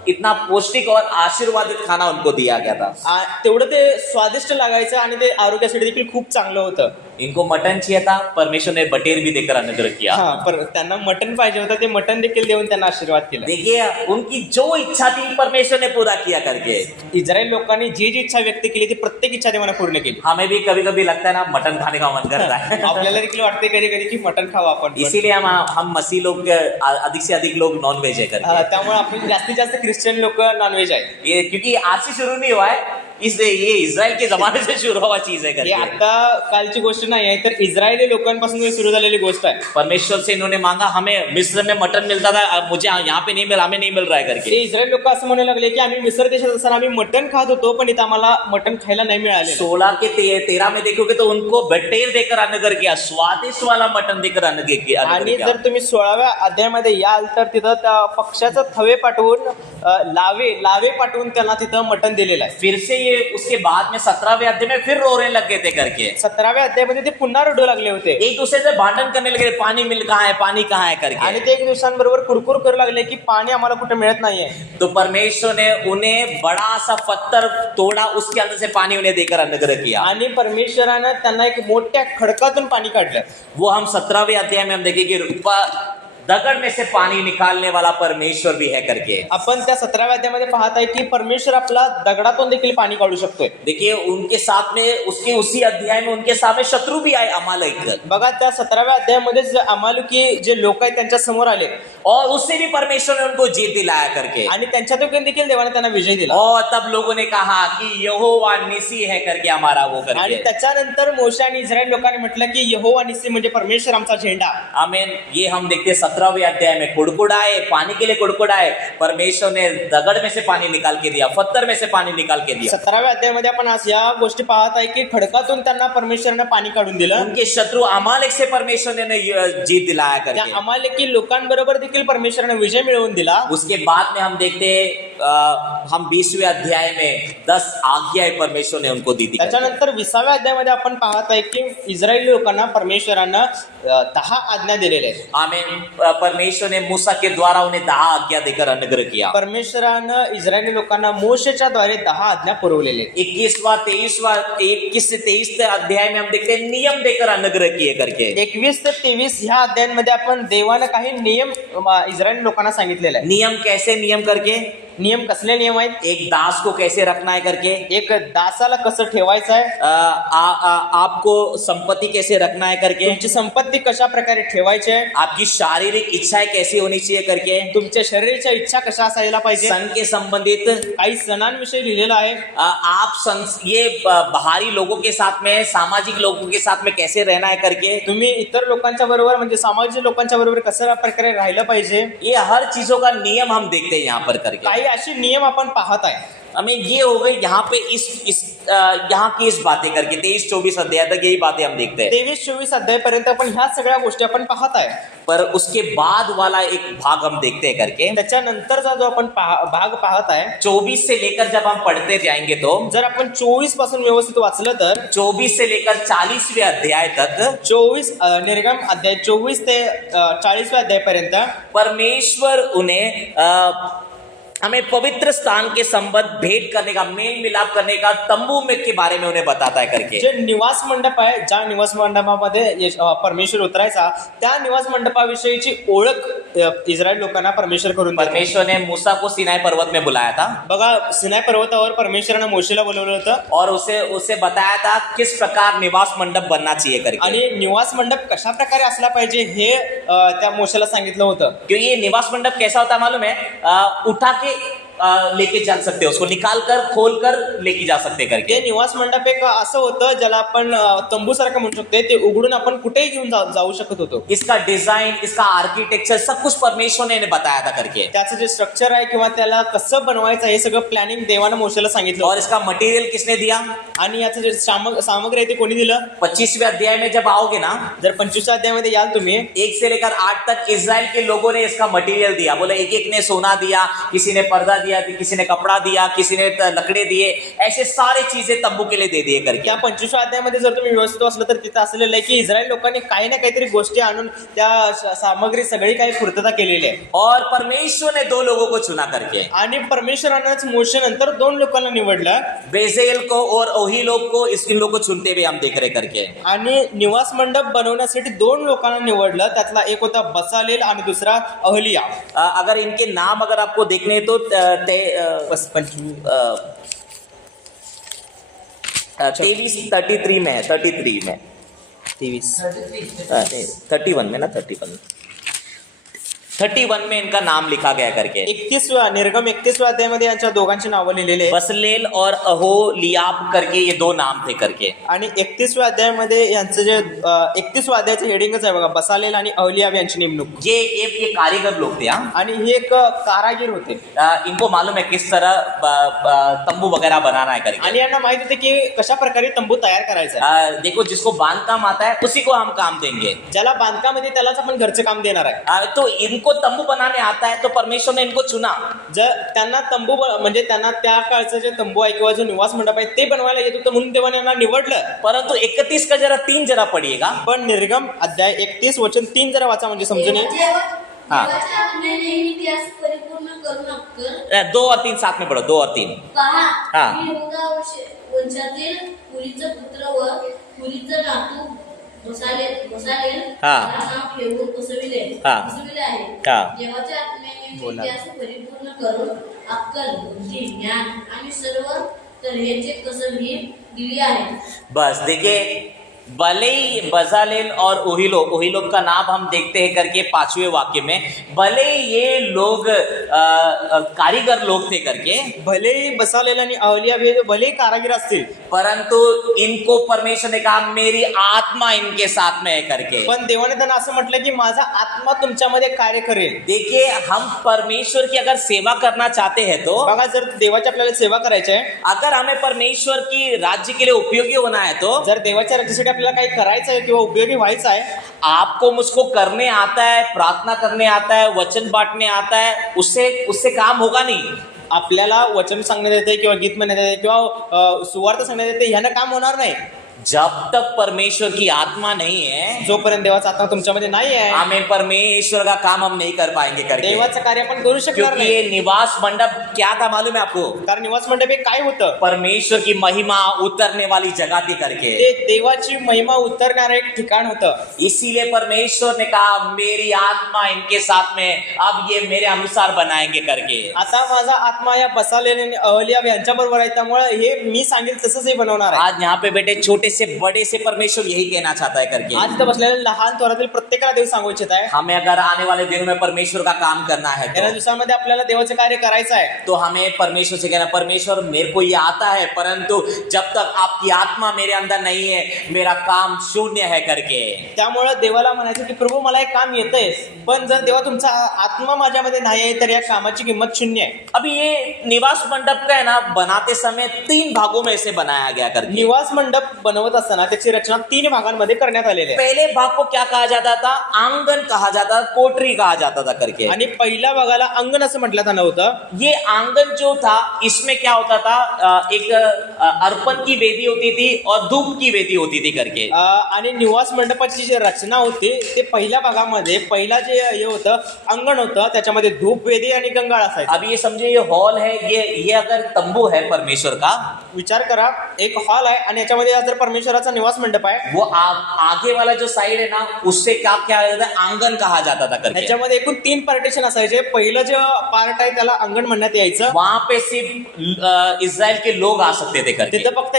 इतना पौष्टिक और आशीर्वादित खाना उनको दिया गया था। तेवढं ते स्वादिष्ट लागायचं आणि ते आरोग्यासाठी देखील खूप चांगलं होतं. इनको मटन चाहिए था, परमेश्वर ने बटेर भी देकर अनुग्रह किया। हा, पर त्यांना मटन पाहिजे होतं, ते मटन देखील देऊन त्यांना आशीर्वाद केला. देखिए उनकी जो इच्छा थी परमेश्वर ने पूरा किया करके। इस्रायल लोकांनी जी जी इच्छा व्यक्त केली ती प्रत्येक इच्छा देवाने पूर्ण केली. हमें भी कभी कभी लगता है ना मटन खाने का मन करता है। आपल्याला देखील वाटते कधी कधी की मटन खावं आपण. इसीलिए हम मसीह लोग अधिक से अधिक लोग नॉन वेज है करके। त्यामुळे आपण जास्तीत जास्त ख्रिश्चन लोक नॉनव्हेज आहे. ये क्योंकि आज से शुरू नहीं हुआ है, इसलिए ये इस्राइल के जमाने से शुरू हुआ चीज है हे करके। आता कालची गोष्ट नाही आहे, तर इस्रायली लोकांपासून सुरू झालेली गोष्ट आहे. परमेश्वर से इन्होंने मांगा, हमें मिस्र में मटन मिलता था, मुझे यहाँ पे नहीं मिला, हमें नहीं मिल रहा है ते करके। इस्रायल लोक असं म्हणू लागले की आम्ही मिसर देशात असताना आम्ही मटन खात होतो, पण इथं आम्हाला मटन खायला नाही मिळाले. 16 के 13 में देखोगे तो उनको बटेर देकर अनुग्रह किया, स्वादिष्ट वाला मटन देकर अनुग्रह किया। आणि जर तुम्ही 16व्या अध्यायामध्ये याल तर तिथं त्या पक्षाचं थवे पाठवून लावे पाठवून त्यांना तिथं मटन दिलेलं आहे. फिर से ये उसके बाद में 17वें अध्याय में फिर रोने लग गए थे करके। 17व्या अध्यायामध्ये ते पुन्हा रडू लागले होते एक दूसरे से भांडण करने लगे, पानी मिल कहाँ है, पानी कहाँ है आणि करके। ते एक दिवसांबरोबर कुरकुर करू लागले की पाणी आम्हाला कुठे मिळत नाहीये. तो परमेश्वर ने उन्हें बड़ा सा पत्थर तोड़ा, उसके अंदर से पानी उन्हें देकर अनुग्रह किया। आणि परमेश्वरानं त्यांना एक मोठ्या खडकातून पाणी काढलं. वो हम 17वें अध्याय में हम देखेंगे दगड़ में से पानी निकालने वाला परमेश्वर भी है करके। आपण त्या 17व्या अध्यायामध्ये पाहत आहे की परमेश्वर आपला दगडातून देखील पाणी काढू शकतोय. देखिए उनके साथ में उसके उसी अध्याय में उनके सामने शत्रु भी आए, अमालेक। बघा त्या 17व्या अध्यायामध्ये अमालुकी जे लोक आहेत त्यांच्या समोर आले और उससे भी परमेश्वर ने उनको जीत दिलाया करके। आणि त्यांच्यातून देखील देवाने त्यांना विजय दिला. और तब लोगों ने कहा कि यहोवा निसी है करके हमारा वो आणि करके। त्याच्यानंतर मोशे आणि इस्रायल लोकांनी म्हटलं की यहोवा निसी म्हणजे परमेश्वर आमचा झेंडा. आमीन। ये हम देखते 17वें अध्याय में कुड़कुड़ाए, पानी के लिए कुड़कुड़ाए, परमेश्वर ने दगड़ में से पानी निकाल के दिया, पत्थर में से पानी निकाल के दिया। 17व्या अध्यायामध्ये आपण आज या गोष्टी पाहत आहे की खडकातून त्यांना परमेश्वरानं पाणी काढून दिलं. उनके शत्रु अमालेक से परमेश्वर ने जीत दिलाया त्या करके। अमालेकी लोकांबरोबर देखील परमेश्वरानं विजय मिळवून दिला. उसके बाद में हम देखते हम 20वें अध्याय में 10 आज्ञाएं परमेश्वर ने उनको दी थी। त्याच्यानंतर 20व्या अध्यायामध्ये आपण पाहत आहे की इस्रायली लोकांना परमेश्वरानं 10 आज्ञा दिलेल्या आहेत. आमीन। परमेश्वर ने मूसा के द्वारा उन्हें 10 आज्ञा देकर अनुग्रह किया। परमेश्वरानं इस्रायली लोकांना मोशेच्या द्वारे 10 आज्ञा पुरवलेले. 21 से 23 अध्याय में हम देखते हैं नियम देकर अनुग्रह किए करके। 21 ते 23 ह्या अध्यायांमध्ये आपण देवानं काही नियम इस्रायली लोकांना सांगितलेले आहे. नियम कैसे, नियम करके नियम कसले नियम आहेत? एक दास को कैसे रखना है करके, एक दासाला कसं ठेवायचं आहे, आपको संपत्ति कैसे रखना है करके, तुमची संपत्ती कशा प्रकारे ठेवायची आहे, आपकी शारीरिक इच्छाएं कैसी होनी चाहिए करके, तुमच्या शरीराच्या इच्छा कशा असायला पाहिजे, सन के संबंधित काही सणांविषयी लिहिलेलं आहे. ये बाहरी लोगों के साथ में, सामाजिक लोगों के साथ में कैसे रहना है करके, तुम्ही इतर लोकांच्या बरोबर म्हणजे सामाजिक लोकांच्या बरोबर कशा प्रकारे राहिलं पाहिजे, ये हर चीजों का नियम हम देखते हैं यहाँ पर करके। काही असे नियम आपण पाहत आहे. हमें ये हो गई यहाँ पे यहाँ की इस बातें करके 23-24 अध्याय तक यही बातें हम देखते हैं। 23-24 अध्याय पर्यंत आपण ह्या सगळ्या गोष्टी आपण पाहत आहे. पर उसके बाद वाला एक भाग हम देखते हैं करके, त्याच्यानंतरचा जो आपण भाग पाहत आहे, 24 से लेकर जब हम पढ़ते जाएंगे तो जर आपण 24 पासून व्यवस्थित वाचलं तर 24 से लेकर 40वें अध्याय तक 24 निर्गम अध्याय 24 ते 40व्या अध्यायापर्यंत परमेश्वर उन्हें हमें पवित्र स्थान के संबंध भेंट करने का, मेल मिलाप करने का, तंबू में के बारे में उन्हें बताता है करके। जे निवास मंडप आहे, ज्या निवास मंडपामध्ये परमेश्वर उतरायचा त्या निवास मंडपाविषयीची ओळख इस्रायल लोकांना परमेश्वर करून देतो. परमेश्वर ने मूसा को सिनाई पर्वत में बुलाया था बघा, सिनाय पर्वतावर परमेश्वरानं मोशेला बोलवलं होतं और उसे उसे बताया था किस प्रकार निवास मंडप बनना चाहिए करके, आणि निवास मंडप कशा प्रकारे असला पाहिजे हे त्या मोशेला सांगितलं होतं. क्योंकि ये निवास मंडप कैसा होता है मालूम है, उठा के लेके जा सकते, उसको निकाल कर खोल कर लेके जा सकते करके. ते निवास मंडप एक असं होतं ज्याला आपण तंबू सारखं म्हणू शकतो. ते उघडून आपण कुठेही घेऊन जाऊ शकत होतो. इसका डिजाइन, इसका आर्किटेक्चर सब कुछ परमेश्वर ने बताया था करके. त्याचं जे स्ट्रक्चर आहे किंवा त्याला कसं बनवायचं हे सगळं प्लॅनिंग देवानं मोशेला सांगितलं और होतं. इसका मटेरियल किसने दिया? आणि याचं जे सामग्री आहे ते कोणी दिलं? 25वें अध्याय में जब आओगे ना, जर 25व्या अध्यायामध्ये याल तुम्ही, 1 से लेकर 8 तक इजराइल के लोगों ने इसका मटेरियल दिया. बोले एक एक ने सोना दिया, किसी ने पर्दा दिया, किसी ने कपड़ा दिया, किसी ने लकड़े दिए, ऐसे सारे चीजें तंबू के लिए दे दिए करके. त्या 25व्या अध्यायामध्ये जर तुम्ही व्यवस्थित वाचलं तर तिथं असलेलं आहे की इस्रायल लोकांनी काही ना काहीतरी गोष्टी आणून त्या सामग्री सगळी काही पूर्तता केलेली आहे. और परमेश्वर ने 2 लोगों को चुना करके, आणि परमेश्वरानंच मोशेनंतर 2 लोकांना निवडलं बेजेल को और ओहीलोब को, इन लोगों को चुनते हुए हम देख रहे करके. आणि निवास मंडप बनवण्यासाठी 2 लोकांना निवडलं. त्यातला एक होता बसालेल आणि दुसरा अहलिया. अगर इनके नाम अगर आपको देखने हैं तो 33 में है, 33 में 31 में ना 31 में इनका नाम लिखा गया करके. 31व्या निर्गम 31व्या अध्यायामध्ये यांच्या दोघांची नावं लिहिलेली आहे. बसलेल और अहोलियाब करके ये 2 नाम थे करके. आणि 31व्या अध्यायामध्ये यांचं जे 31व्या अध्यायाचं हेडिंगच आहे बघा, बसालेल आणि अहलियाब यांची नेमणूक. ये कारीगर लोग थे. हाँ, आणि हे एक कारागीर होते. इनको मालूम है किस तरह तंबू वगैरह बनाना है करके. आणि यांना माहित होते की कशा प्रकारे तंबू तयार करायचा आहे. देखो, जिसको बांधकाम आता है उसी को हम काम देंगे. ज्याला बांधकाम येते त्यालाच आपण घरचं काम देणार आहे. तो इनको तंबू बनाने आता है तो परमेश्वर ने इनको चुना. जर त्यांना तंबू म्हणजे त्यांना त्या काळचं जे तंबू आहे किंवा जो निवास मंडप आहे ते बनवायला येत होतं म्हणून देवाने यांना निवडलं. परंतु 31 का जरा 3 जरा पढ़िएगा. पण निर्गम अध्याय 31 वचन 3 जरा वाचा म्हणजे समजून येईल. देवाच्या आज्ञेने इतिहास परिपूर्ण करू नका. 2 और 3 साथ में पढ़ो, 2 और 3. पहा, हा. मी यहूदा वंशातील पुरीचा पुत्र व पुरीचा नातू बसालेल हा. नाव ठेवून बसविले हा. आहे. हा. देवाच्या आत्म्याने मी बोला. इतिहास परिपूर्ण करून अक्कल, बुद्धी, ज्ञान आणि सर्व तऱ्हेचे कसबी दिली आहे. बस देखिए, भले ही बजालेल और ओहिलोब का नाम हम देखते हैं करके 5वें वाक्य में, भले ये लोग कारीगर लोग थे करके, भलेही बसालेल आणि अहलियाब हे भलेही कारागीर असतील, परंतु इनको परमेश्वर ने कहा मेरी आत्मा इनके साथ में है करके. पण देवाने त्यांना असं म्हटलं की माझा आत्मा तुमच्यामध्ये कार्य करेल. देखिए, हम परमेश्वर की अगर सेवा करना चाहते हैं तो, बघा, जर देवाची आपल्याला सेवा करायची आहे, अगर हमें परमेश्वर की राज्य के लिए उपयोगी होना है तो, जर देवाच्या राज्यासाठी आपल्याला काही करायचं आहे किंवा उपयोगी व्हायचं आहे, आपको मुझको करने आता है, प्रार्थना करने आता है, वचन बांटने आता है, उससे काम होगा नहीं. आपल्याला वचन सांगण्यात येते किंवा गीत म्हणण्यात येते किंवा सुवार्थ सांगण्यात येते, ह्यानं काम होणार नाही. जब तक परमेश्वर की आत्मा नहीं है, जोपर्यंत देवाचा आत्मा तुमच्यामध्ये नाही आहे, हमें परमेश्वर का काम हम नहीं कर पाएंगे करके. देवाचं कार्य आपण करू शकणार क्योंकि नाही. ये निवास मंडप क्या था मालूम है आपको? कारण निवास मंडप हे काय होतं? परमेश्वर की महिमा उतरने वाली जगह थी करके. ते देवाची महिमा उतरणारं एक ठिकाण होतं. इसीलिए परमेश्वर ने कहा मेरी आत्मा इनके साथ में, अब ये मेरे अनुसार बनाएंगे करके. आता माझा आत्मा या बसालेले आणि अहलियाब यांच्या बरोबर आहे, त्यामुळे हे मी सांगेल तसंच हे बनवणार आहे. आज यहाँ पे बेटे छोटे से बड़े से परमेश्वर यही कहना चाहता है करके. आज इथं बसलेल्या लहान थोरातील प्रत्येकाला देव सांगू इच्छित आहे, हमें अगर आने वाले दिनों में परमेश्वर का काम करना है येणाऱ्या तो, दिवसांमध्ये आपल्याला देवाचं कार्य करायचं आहे, तो हमें परमेश्वर से कहना, परमेश्वर मेरे को ये आता है, परंतु जब तक आपकी आत्मा मेरे अंदर नहीं है मेरा काम शून्य है करके. त्यामुळे देवाला म्हणायचं की प्रभू मला एक काम येतंय, पण जर देवा तुमचा आत्मा माझ्यामध्ये नाही आहे तर या कामाची किंमत शून्य आहे. अभी ये निवास मंडप का है ना, बनाते समय 3 भागों में से बनाया गया करके. निवास मंडप बनवत असताना त्याची रचना 3 भागांमध्ये करण्यात आलेली आहे. पहले भाग को क्या कहा जाता था? आंगन कहा जाता था, कोठरी कहा जाता था करके. आणि पहिल्या भागाला अंगण असं म्हटलं जात होतं. ये आंगन जो था इसमें क्या होता था, एक अर्पण की वेदी होती थी और धूप की वेदी होती थी करके. आणि निवास मंडपाची जी रचना होती ते पहिल्या भागामध्ये पहिला जे हे होतं अंगण होतं, त्याच्यामध्ये धूप वेदी आणि गंगाळ असायचं. अब ये समझे, ये हॉल है, ये अगर तंबू है परमेश्वर का, विचार करा, एक हॉल आहे आणि याच्यामध्ये जर परमेश्वराचा निवास मंडप आहे. वो आगे वाला जो साइड है ना, उससे क्या क्या जाता है, आंगन कहा जाता था करके. त्याच्यामध्ये एकूण 3 पार्टिशन असायचे. पहिलं जे पार्ट आहे त्याला अंगण म्हणण्यात यायचं. वहां पे सिर्फ इस्राएल के लोग आ सकते थे करके. तिथं फक्त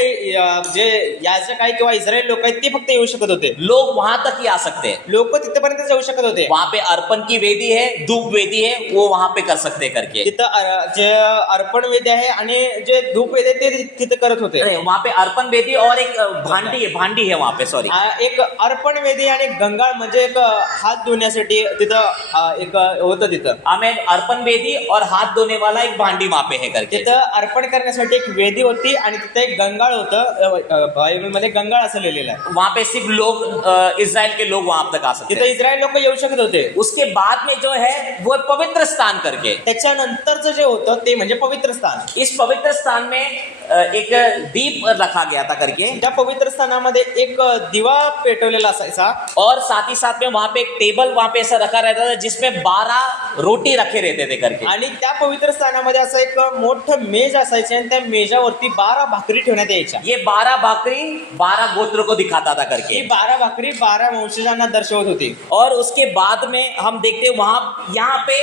जे याजक आहे किंवा इस्रायल लोक आहेत ते फक्त येऊ शकत होते. लोग वहां तक ही आ सकते हैं. लोक तिथपर्यंत जाऊ शकत होते. वहां पे अर्पण की वेदी है, धूप वेदी है, वो वहां पे कर सकते हैं करके. तिथं जे अर्पण वेदी आहे आणि जे धूप वेदी आहे ते तिथे करत होते. अरे वहां पे अर्पण वेदी और एक भांडी है वहां पे, सॉरी. एक अर्पण वेदी आणि गंगाळ म्हणजे एक हात धुण्यासाठी तिथं एक होतं तिथं. हमें अर्पण वेदी और हाथ धोने वाला एक भांडी वहां पे है करके. तिथं अर्पण करण्यासाठी एक वेदी होती आणि तिथं एक गंगाळ होतं. बायबलमध्ये गंगाळ असं लिहिलेलं आहे. वहां पे सिर्फ लोग इस्राएल के लोग वहां तक आ सकते तिथं हैं. इस्रायल लोक येऊ शकत होते. उसके बाद में जो है वो पवित्र स्थान करके. त्याच्यानंतरचं जे होतं ते म्हणजे पवित्र स्थान. इस पवित्र स्थान में एक दीप रखा गया था करके. त्या पवित्र स्थानामध्ये एक दिवा पेटवलेला असायचा. और साथ ही साथ में वहां पे एक टेबल वहां पे ऐसा रखा रहता था जिसमें 12 रोटी रखे रहते थे करके. आणि त्या पवित्र स्थानामध्ये असं एक मोठं मेज असायचे आणि त्या मेजावरती 12 भाकरी ठेवण्यात यायच्या. ये 12 भाकरी 12 गोत्र को दिखाता था करके. ही 12 भाकरी 12 वंशजांना दर्शवत होती. और उसके बाद में हम देखते वहां यहाँ पे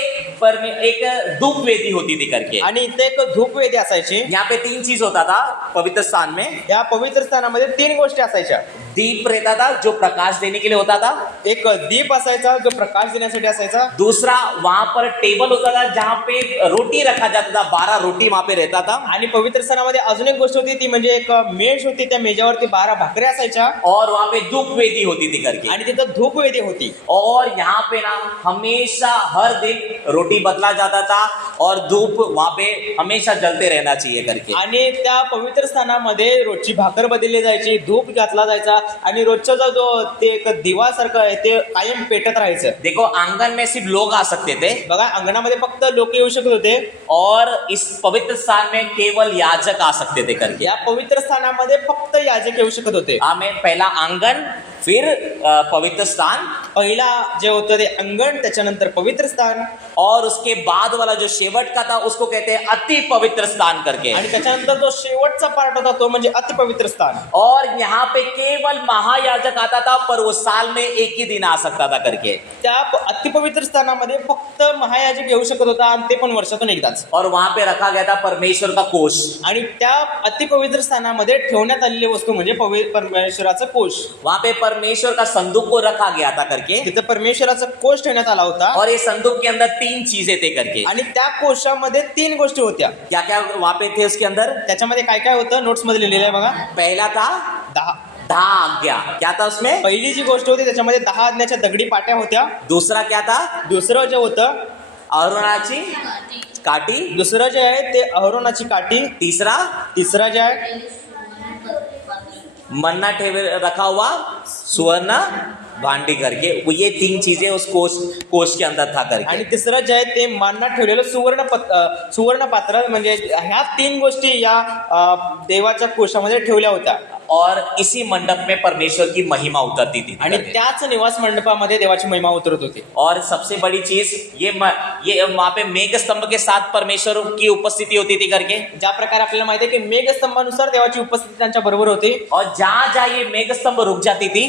एक धूप वेदी होती थी करके. आणि इथे एक धूप वेदी असायची. यहाँ पे 3 चीज होता था पवित्र स्थान में. या पवित्र स्थानामध्ये 3 गोष्टी असायच्या. दीप रहता था जो प्रकाश देने के लिए होता था. एक दीप असायचा जो प्रकाश देण्यासाठी असायचा. दूसरा वहां पर टेबल होता था जहां पे रोटी रखा जाता था. 12 रोटी वहां पे रहता था. आणि पवित्र स्थानामध्ये अजून एक गोष्ट होती ती म्हणजे एक मेज होती. त्या मेजावरती 12 भाकऱ्या असायच्या. और वहां पे धूप वेदी होती थी करके. आणि तिथं धूप वेदी होती. और यहाँ पे ना हमेशा हर दिन रोटी बदला जाता था और धूप वहां पे हमेशा जलते रहना चाहिए करके. आणि त्या पवित्र स्थानामध्ये रोजची भाकर बदलली जायची, धूप घातला जायचा आणि रोजचा जो ते एक दिवा सारखं आहे ते कायम पेटत राहायचं. देखो आंगन में सिर्फ लोग आ सकते थे. बघा अंगणामध्ये फक्त लोक येऊ शकत होते. और इस पवित्र स्थान में केवल याजक आ सकते थे करके. या पवित्र स्थानामध्ये फक्त याजक येऊ शकत होते. हमें पहला आंगन फिर पवित्र स्थान. पहिला जे होतं ते अंगण, त्याच्यानंतर पवित्र स्थान और उसके बाद वाला जो शेवट का था उसको कहते हैं अति पवित्र स्थान करके. आणि त्याच्यानंतर जो शेवटचा पार्ट होता तो म्हणजे अति पवित्र स्थान. और यहाँ पे केवल महायाजक आता था पर वो साल में एक ही दिन आ सकता था करके. त्या अतिपवित्र स्थानामध्ये फक्त महायाजक येऊ शकत होता आणि ते पण वर्षातून एकदाच. और वहां पे रखा गया था परमेश्वर का कोष. आणि त्या अतिपवित्र स्थानामध्ये ठेवण्यात आलेली वस्तू म्हणजे परमेश्वराचा कोष. वहां पे परमेश्वर का संदूक को रखा गया था करके. तिथे परमेश्वराचा कोष ठेवण्यात आला होता. और ये संदूक के अंदर 3 चीजें थे करके. आणि त्या कोशामध्ये 3 गोष्टी होत्या. क्या क्या वहां पे थे उसके अंदर. त्याच्यामध्ये काय काय होतं नोट्स मध्ये लिहिलेलं आहे बघा. पहला था 10 आज्ञा. क्या था उसमें. पहिली जी गोष्ट होती त्याच्यामध्ये 10 आज्ञाच्या दगडी पाट्या होत्या. दूसरा क्या था. दुसरं जे होतं अहरोनाची काठी. दुसरं जे आहे ते अहरोनाची काठी. तिसरा जे आहे मन्ना रखा हुआ सुवर्ण भांडी करके. ये 3 चीजें उस कोष के अंदर था करके. आणि तिसरं जे आहे ते मानना ठेवलेलं सुवर्ण पात्र म्हणजे ह्या 3 गोष्टी या देवाच्या कोशामध्ये ठेवल्या होत्या. और इसी मंडप में परमेश्वर की महिमा उतरती थी. आणि त्याच निवास मंडपामध्ये देवाची महिमा उतरत होती. और सबसे बड़ी चीज ये वहां पे मेघ स्तंभ के साथ परमेश्वर की उपस्थिति होती थी करके. ज्या प्रकारे आपल्याला माहिती आहे की मेघस्तंभानुसार देवाची उपस्थिती त्यांच्या बरोबर होती. और जहां जहां ये मेघ स्तंभ रुक जाती थी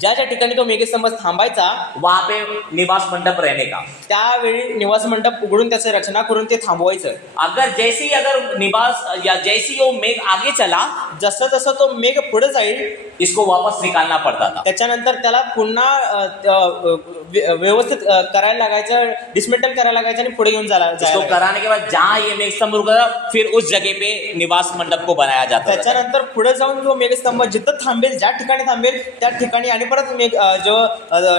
ज्या ज्या ठिकाणी तो मेघस्तंभ थांबायचा वहां पे निवास मंडप रहने का. त्यावेळी निवास मंडप उघडून त्याची रचना करून ते थांबवायचं. अगर निवास या जैसी वो मेघ आगे चला जसं जसं तो मेघ पुढे जाईल इसको वापस निकालना पड़ता था. त्याच्यानंतर त्याला पुन्हा व्यवस्थित करायला लागायचं, डिसमेंटल करायला लागायचं आणि पुढे घेऊन इसको कराने के बाद जहां ये मेघ स्तंभ रुका फिर उस जगह पे निवास मंडप को बनाया जाता था. त्याच्यानंतर पुढे जाऊन जो मेघस्तंभ जिथं थांबेल ज्या ठिकाणी थांबेल त्या ठिकाणी आणि परत जो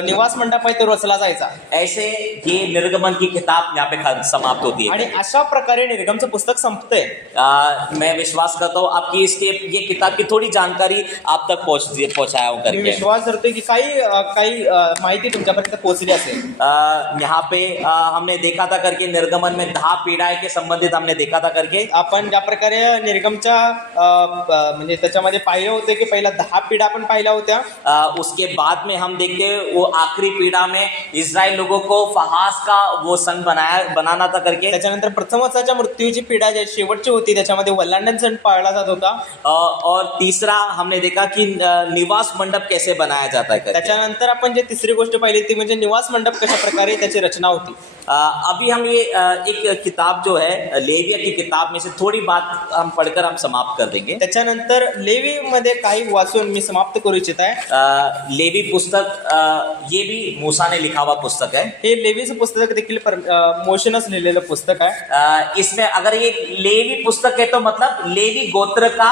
निवास मंडप आहे तो रचला जायचा. ऐसे ये निर्गमन की किताब यहाँ पे समाप्त होती है. आणि अशा प्रकारे निर्गमचं पुस्तक संपतंय. मैं विश्वास करता हूँ आपकी ये किताब की थोड़ी जानकारी आप तक पहुंचाया हूं मी करके। विश्वास करतोय की काही माहिती तुमच्यापर्यंत पोहोचली असेल। यहाँ पे हमने देखा था करके निर्गमन में 10 पीढ़ाएं के संबंधित हमने देखा था करके। आपण ज्या प्रकारे निर्गमच्या म्हणजे त्याच्यामध्ये पाहिलं होतं की पहिला 10 पिढ्या आपण पाहिल्या होत्या। उसके बाद में हम देखते हैं वो आखिरी पीढ़ा में इजराइल लोगों को फहास का वो संघ बनाना था करके। त्याच्यानंतर प्रथम वंशाच्या मृत्यूची पिढा जी शेवटची होती त्याच्यामध्ये वल्लांडन सण पाळला जात होता। और तीसरा हमने देखा कि निवास मंडप कैसे बनाया जाता है करके। त्याच्यानंतर आपण जे तिसरी गोष्ट पाहिली ती म्हणजे निवास मंडप कशा प्रकारे त्याची रचना होती। अभी हम ये एक किताब जो है लेविया की किताब में से थोड़ी बात हम पढ़कर हम समाप्त कर देंगे। त्याच्यानंतर लेवी मध्ये काही वाचून मी समाप्त करू इच्छित आहे। लेवी पुस्तक ये भी मूसा ने लिखा हुआ पुस्तक है। हे लेवीचं पुस्तक देखील मोशनच लिहिलेलं पुस्तक आहे। इसमें अगर ये लेवी पुस्तक है तो मतलब लेवी गोत्र का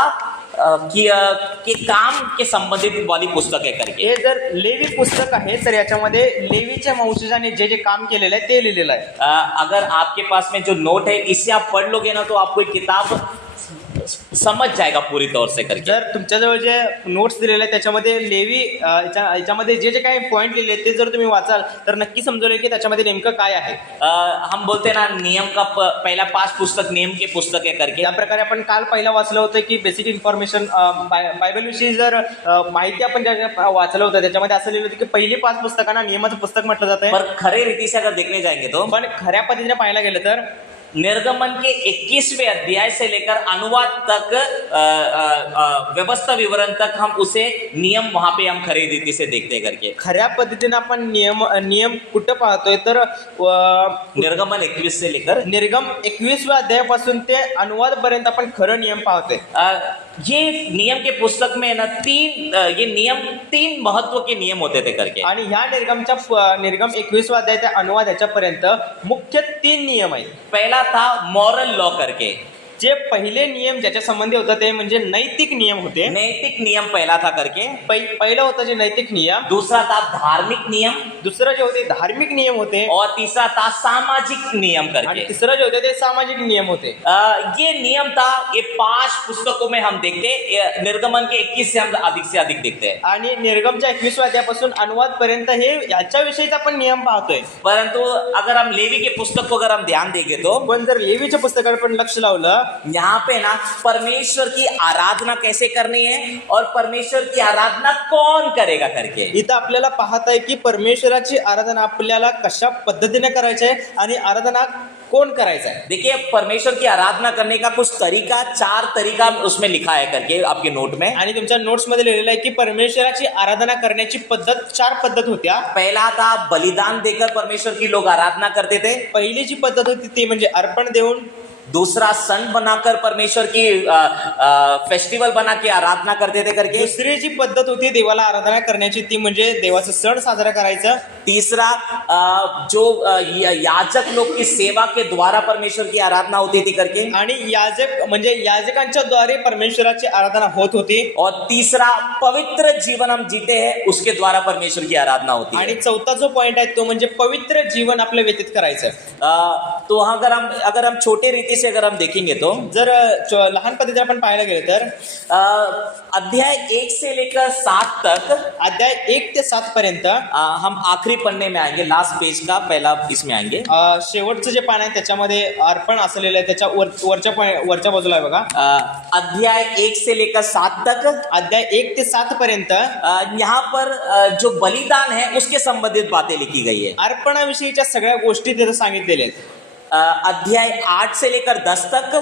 के काम के संबंधित वाली पुस्तक है करके। हे जर लेवी पुस्तक आहे तर याच्यामध्ये लेवीच्या वंशजाने जे जे काम केलेलं आहे ते लिहिलेलं आहे। अगर आपके पास में जो नोट है इससे आप पढ़ लोगे ना तो आपको एक किताब समझ जाएगा पूरी तौर से करके। जर तुमच्याजवळ जे नोट्स दिलेले आहेत त्याच्यामध्ये लेवी याच्यामध्ये जे जे काही पॉईंट लिहिले ते जर तुम्ही वाचाल तर नक्की समजेल की त्याच्यामध्ये नेमकं काय आहे। हम बोलते हैं ना नियम का पहला 5 पुस्तक नियम के पुस्तक है करके। या प्रकारे आपण काल पहिला वाचलं होतं की बेसिक इन्फॉर्मेशन बायबल विषयी जर माहिती आपण ज्या वाचलं होतं त्याच्यामध्ये असं लिहिलं होतं की पहिली 5 पुस्तकांना नियमाचं पुस्तक म्हटलं जातं। पर खरे रीति से अगर देखने जाएंगे तो पण खऱ्या पद्धतीने पाहायला गेलं तर निर्गमन के 21वें अध्याय से लेकर अनुवाद तक व्यवस्था विवरण तक हम उसे नियम वहां पे हम खरी रीति से देखते हैं करके। खऱ्या पद्धतीने आपण नियम कुठं पाहतोय तर निर्गमन 21 से लेकर निर्गम 21व्या अध्यायापासून ते अनुवाद पर्यंत आपण खरं नियम पाहतोय। ये नियम के पुस्तक में ना तीन महत्व के नियम होते थे करके। आणि ह्या निर्गम 21व्या अध्याय ते अनुवाद याच्यापर्यंत मुख्य 3 नियम आहेत। पहला था मॉरल लॉ करके। जे पहिले नियम ज्याच्या संबंधी होतं ते म्हणजे नैतिक नियम होते। नैतिक नियम पहला था करके। पहिलं होतं जे नैतिक नियम, दूसरा था धार्मिक नियम, दुसरं जे होते धार्मिक नियम होते और तीसरा था सामाजिक नियम आणि करके। तिसरं जे होते ते सामाजिक नियम होते। ये नियम था, ये 5 पुस्तकों में हम देखते हैं। निर्गमन के 21 से हम अधिक से अधिक देखते हैं। आणि निर्गमच्या 21व्या अध्यायापासून अनुवाद पर्यंत हे याच्याविषयीचा आपण नियम पाहतोय। परंतु अगर हम लेवी के पुस्तक को अगर हम ध्यान देंगे तो पण जर लेवीच्या पुस्तकाकडे पण लक्ष लावलं यहाँ पे ना परमेश्वर की आराधना कैसे करनी है और परमेश्वर की आराधना कौन करेगा करके। इथं आपल्याला पाहत आहे की परमेश्वराची आराधना आपल्याला कशा पद्धतीने करायची आहे आणि आराधना कौन करायचा है। देखिए परमेश्वर की आराधना करने का कुछ तरीका 4 तरीका उसमें लिखा है करके आपके नोट में। आणि तुमच्या नोट्स मध्ये लिहिलेलं आहे की परमेश्वराची आराधना करण्याची पद्धत 4 पद्धत होत्या। पहला था बलिदान देकर परमेश्वर की लोग आराधना करते थे। पहिली जी पद्धत होती ती म्हणजे अर्पण देऊन। दूसरा सन बनाकर परमेश्वर की फेस्टिवल बना के आराधना करते थे करके। दुसरी जी पद्धत होती देवाला आराधना करण्याची ती म्हणजे देवाचं सण साजरा करायचं। तीसरा जो याजक लोग की सेवा के द्वारा परमेश्वर की आराधना होती थी करके। आणि याजक म्हणजे याजकांच्या द्वारे परमेश्वराची आराधना होत होती। और तीसरा पवित्र जीवन हम जीते हैं उसके द्वारा परमेश्वर की आराधना होती है। आणि चौथा जो पॉइंट आहे तो म्हणजे पवित्र जीवन आपलं व्यतीत करायचं। तो अगर हम छोटे रीति से अगर हम देखेंगे तो जर लहान पद्धतीने आपण पाहायला गेले तर अध्याय 1 से लेकर 7 तक, अध्याय 1 ते 7 पर्यंत हम आखिरी पन्ने में आएंगे, लास्ट पेज का पहला इसमें आएंगे। शेवटचं जे पान आहे त्याच्यामध्ये अर्पण असलेलं आहे, त्याच्या वरच्या बाजूला आहे बघा। अध्याय 1 से लेकर 7 तक, अध्याय 1 ते 7 पर्यंत यहाँ पर जो बलिदान है उसके संबंधित बातें लिखी गई है। अर्पणाविषयीच्या सगळ्या गोष्टी तिथे सांगितलेल्या आहेत। अध्याय 8 से लेकर 10 तक,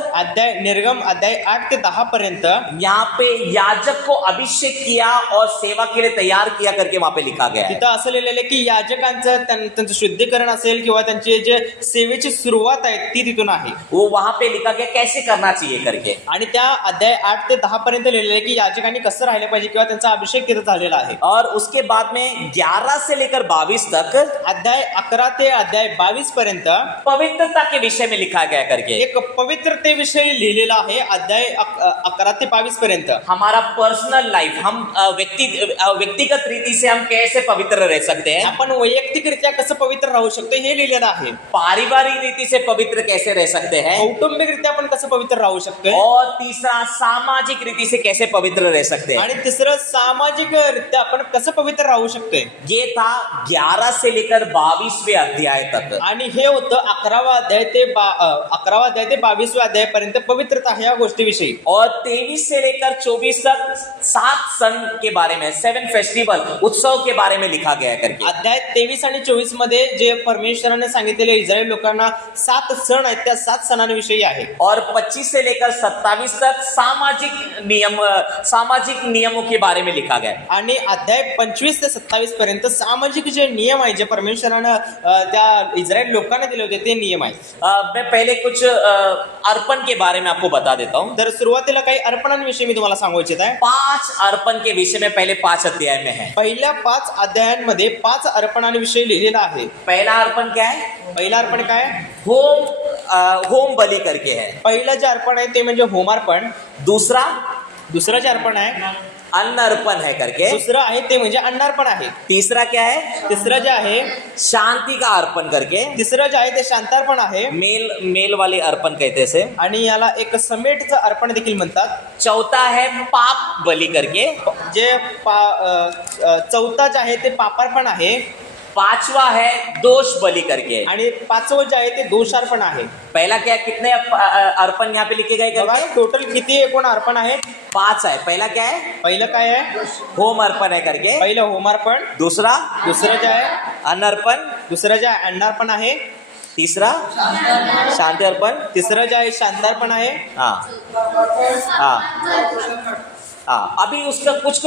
निर्गम अध्याय 8 ते 10 पर्यंत यहाँ पे याजक को अभिषेक किया और सेवा के लिए तैयार किया करके वहां पे लिखा गया है। तिथं असं लिहिलेलं आहे की याजकांचं त्यांचं शुद्धीकरण असेल किंवा त्यांची जे सेवेची सुरुवात आहे ती तिथून आहे। वो वहां पे लिखा गया कैसे करना चाहिए करके। आणि त्या अध्याय 8 ते 10 पर्यंत लिहिलेलं आहे की याजकांनी कसं राहिलं पाहिजे किंवा त्यांचा अभिषेक तिथं झालेला आहे। और उसके बाद में 11 से लेकर 22 तक, अध्याय 11 ते अध्याय 22 पर्यंत पवित्रता पवित्रता के विषय में लिखा गया करके। एक पवित्रतेविषयी लिहिलेलं आहे अध्याय 11 ते 22 पर्यंत। हमारा पर्सनल लाइफ, हम व्यक्तिगत रीति से हम कैसे पवित्र रह सकते हैं, आपण वैयक्तिकरित्या कसं पवित्र राहू शकतो हे लिहिलेलं आहे। पारिवारिक रीति से पवित्र कैसे रह सकते हैं, कौटुंबिकरित्या आपण कसं पवित्र राहू शकतोय, और तीसरा सामाजिक रीति से कैसे पवित्र रह सकते हैं। आणि तिसरं सामाजिकरित्या आपण कसं पवित्र राहू शकतोय। ये था 11 से लेकर 22वें अध्याय तक। आणि हे होतं 11वा अध्याय ते 22व्या अध्यायापर्यंत पवित्रता ह्या गोष्टीविषयी। और 23 से लेकर 24 तक 7 सन के बारे में, 7 फेस्टिवल, उत्सव के बारे में लिखा गया है करके। अध्याय 23 आणि 24 मध्ये जे परमेश्वराने सांगितलेले इस्रायल लोकांना 7 सण आहेत त्या 7 सणांविषयी आहे। और 25 से लेकर 27 तक सामाजिक नियमों के बारे में लिखा गया है। आणि अध्याय 25 ते 27 पर्यंत सामाजिक जे नियम आहे जे परमेश्वरानं त्या इस्रायल लोकांना दिले होते ते नियम आहेत। मैं पहले कुछ अर्पण के बारे में आपको बता देता हूँ। तर सुरुवातीला काही अर्पणांविषयी मी तुम्हाला सांगू इच्छित आहे। 5 अर्पण के विषय में पहले 5 अध्याय में है। पहिल्या 5 अध्यायांमध्ये 5 अर्पणांविषयी लिहिलेलं आहे। पहला अर्पण क्या है? पहिला अर्पण काय? होम बलि करके है। पहिलं जे अर्पण आहे ते म्हणजे होमार्पण। दुसरं जे अर्पण आहे अन्न अर्पण है करके। दुसरं आहे ते म्हणजे अन्नार्पण आहे। तीसरा क्या है? तिसरं जे आहे शांति का अर्पण करके। तिसरं जे आहे ते शांतार्पण आहे। मेल वाले अर्पण कहते से। आणि याला एक समेटचं अर्पण देखील म्हणतात। चौथा है पाप बलि करके। जे चौथा जे आहे ते पापार्पण आहे। पांचवा है दोष बलि करके। आणि 5वं जे आहे ते दोषार्पण आहे। पहला क्या, कितने अर्पण यहाँ पे लिखे गए करके? टोटल किती एकूण अर्पण आहेत? 5 है। पहला क्या है? पहिलं काय आहे? होम अर्पण है करके। पहिलं होमार्पण। दुसरं जे आहे अन्न अर्पण। दुसरं जे आहे अन्नार्पण आहे। तीसरा शांति अर्पण। तिसरं जे आहे शांतार्पण आहे। अभी उसका कुछ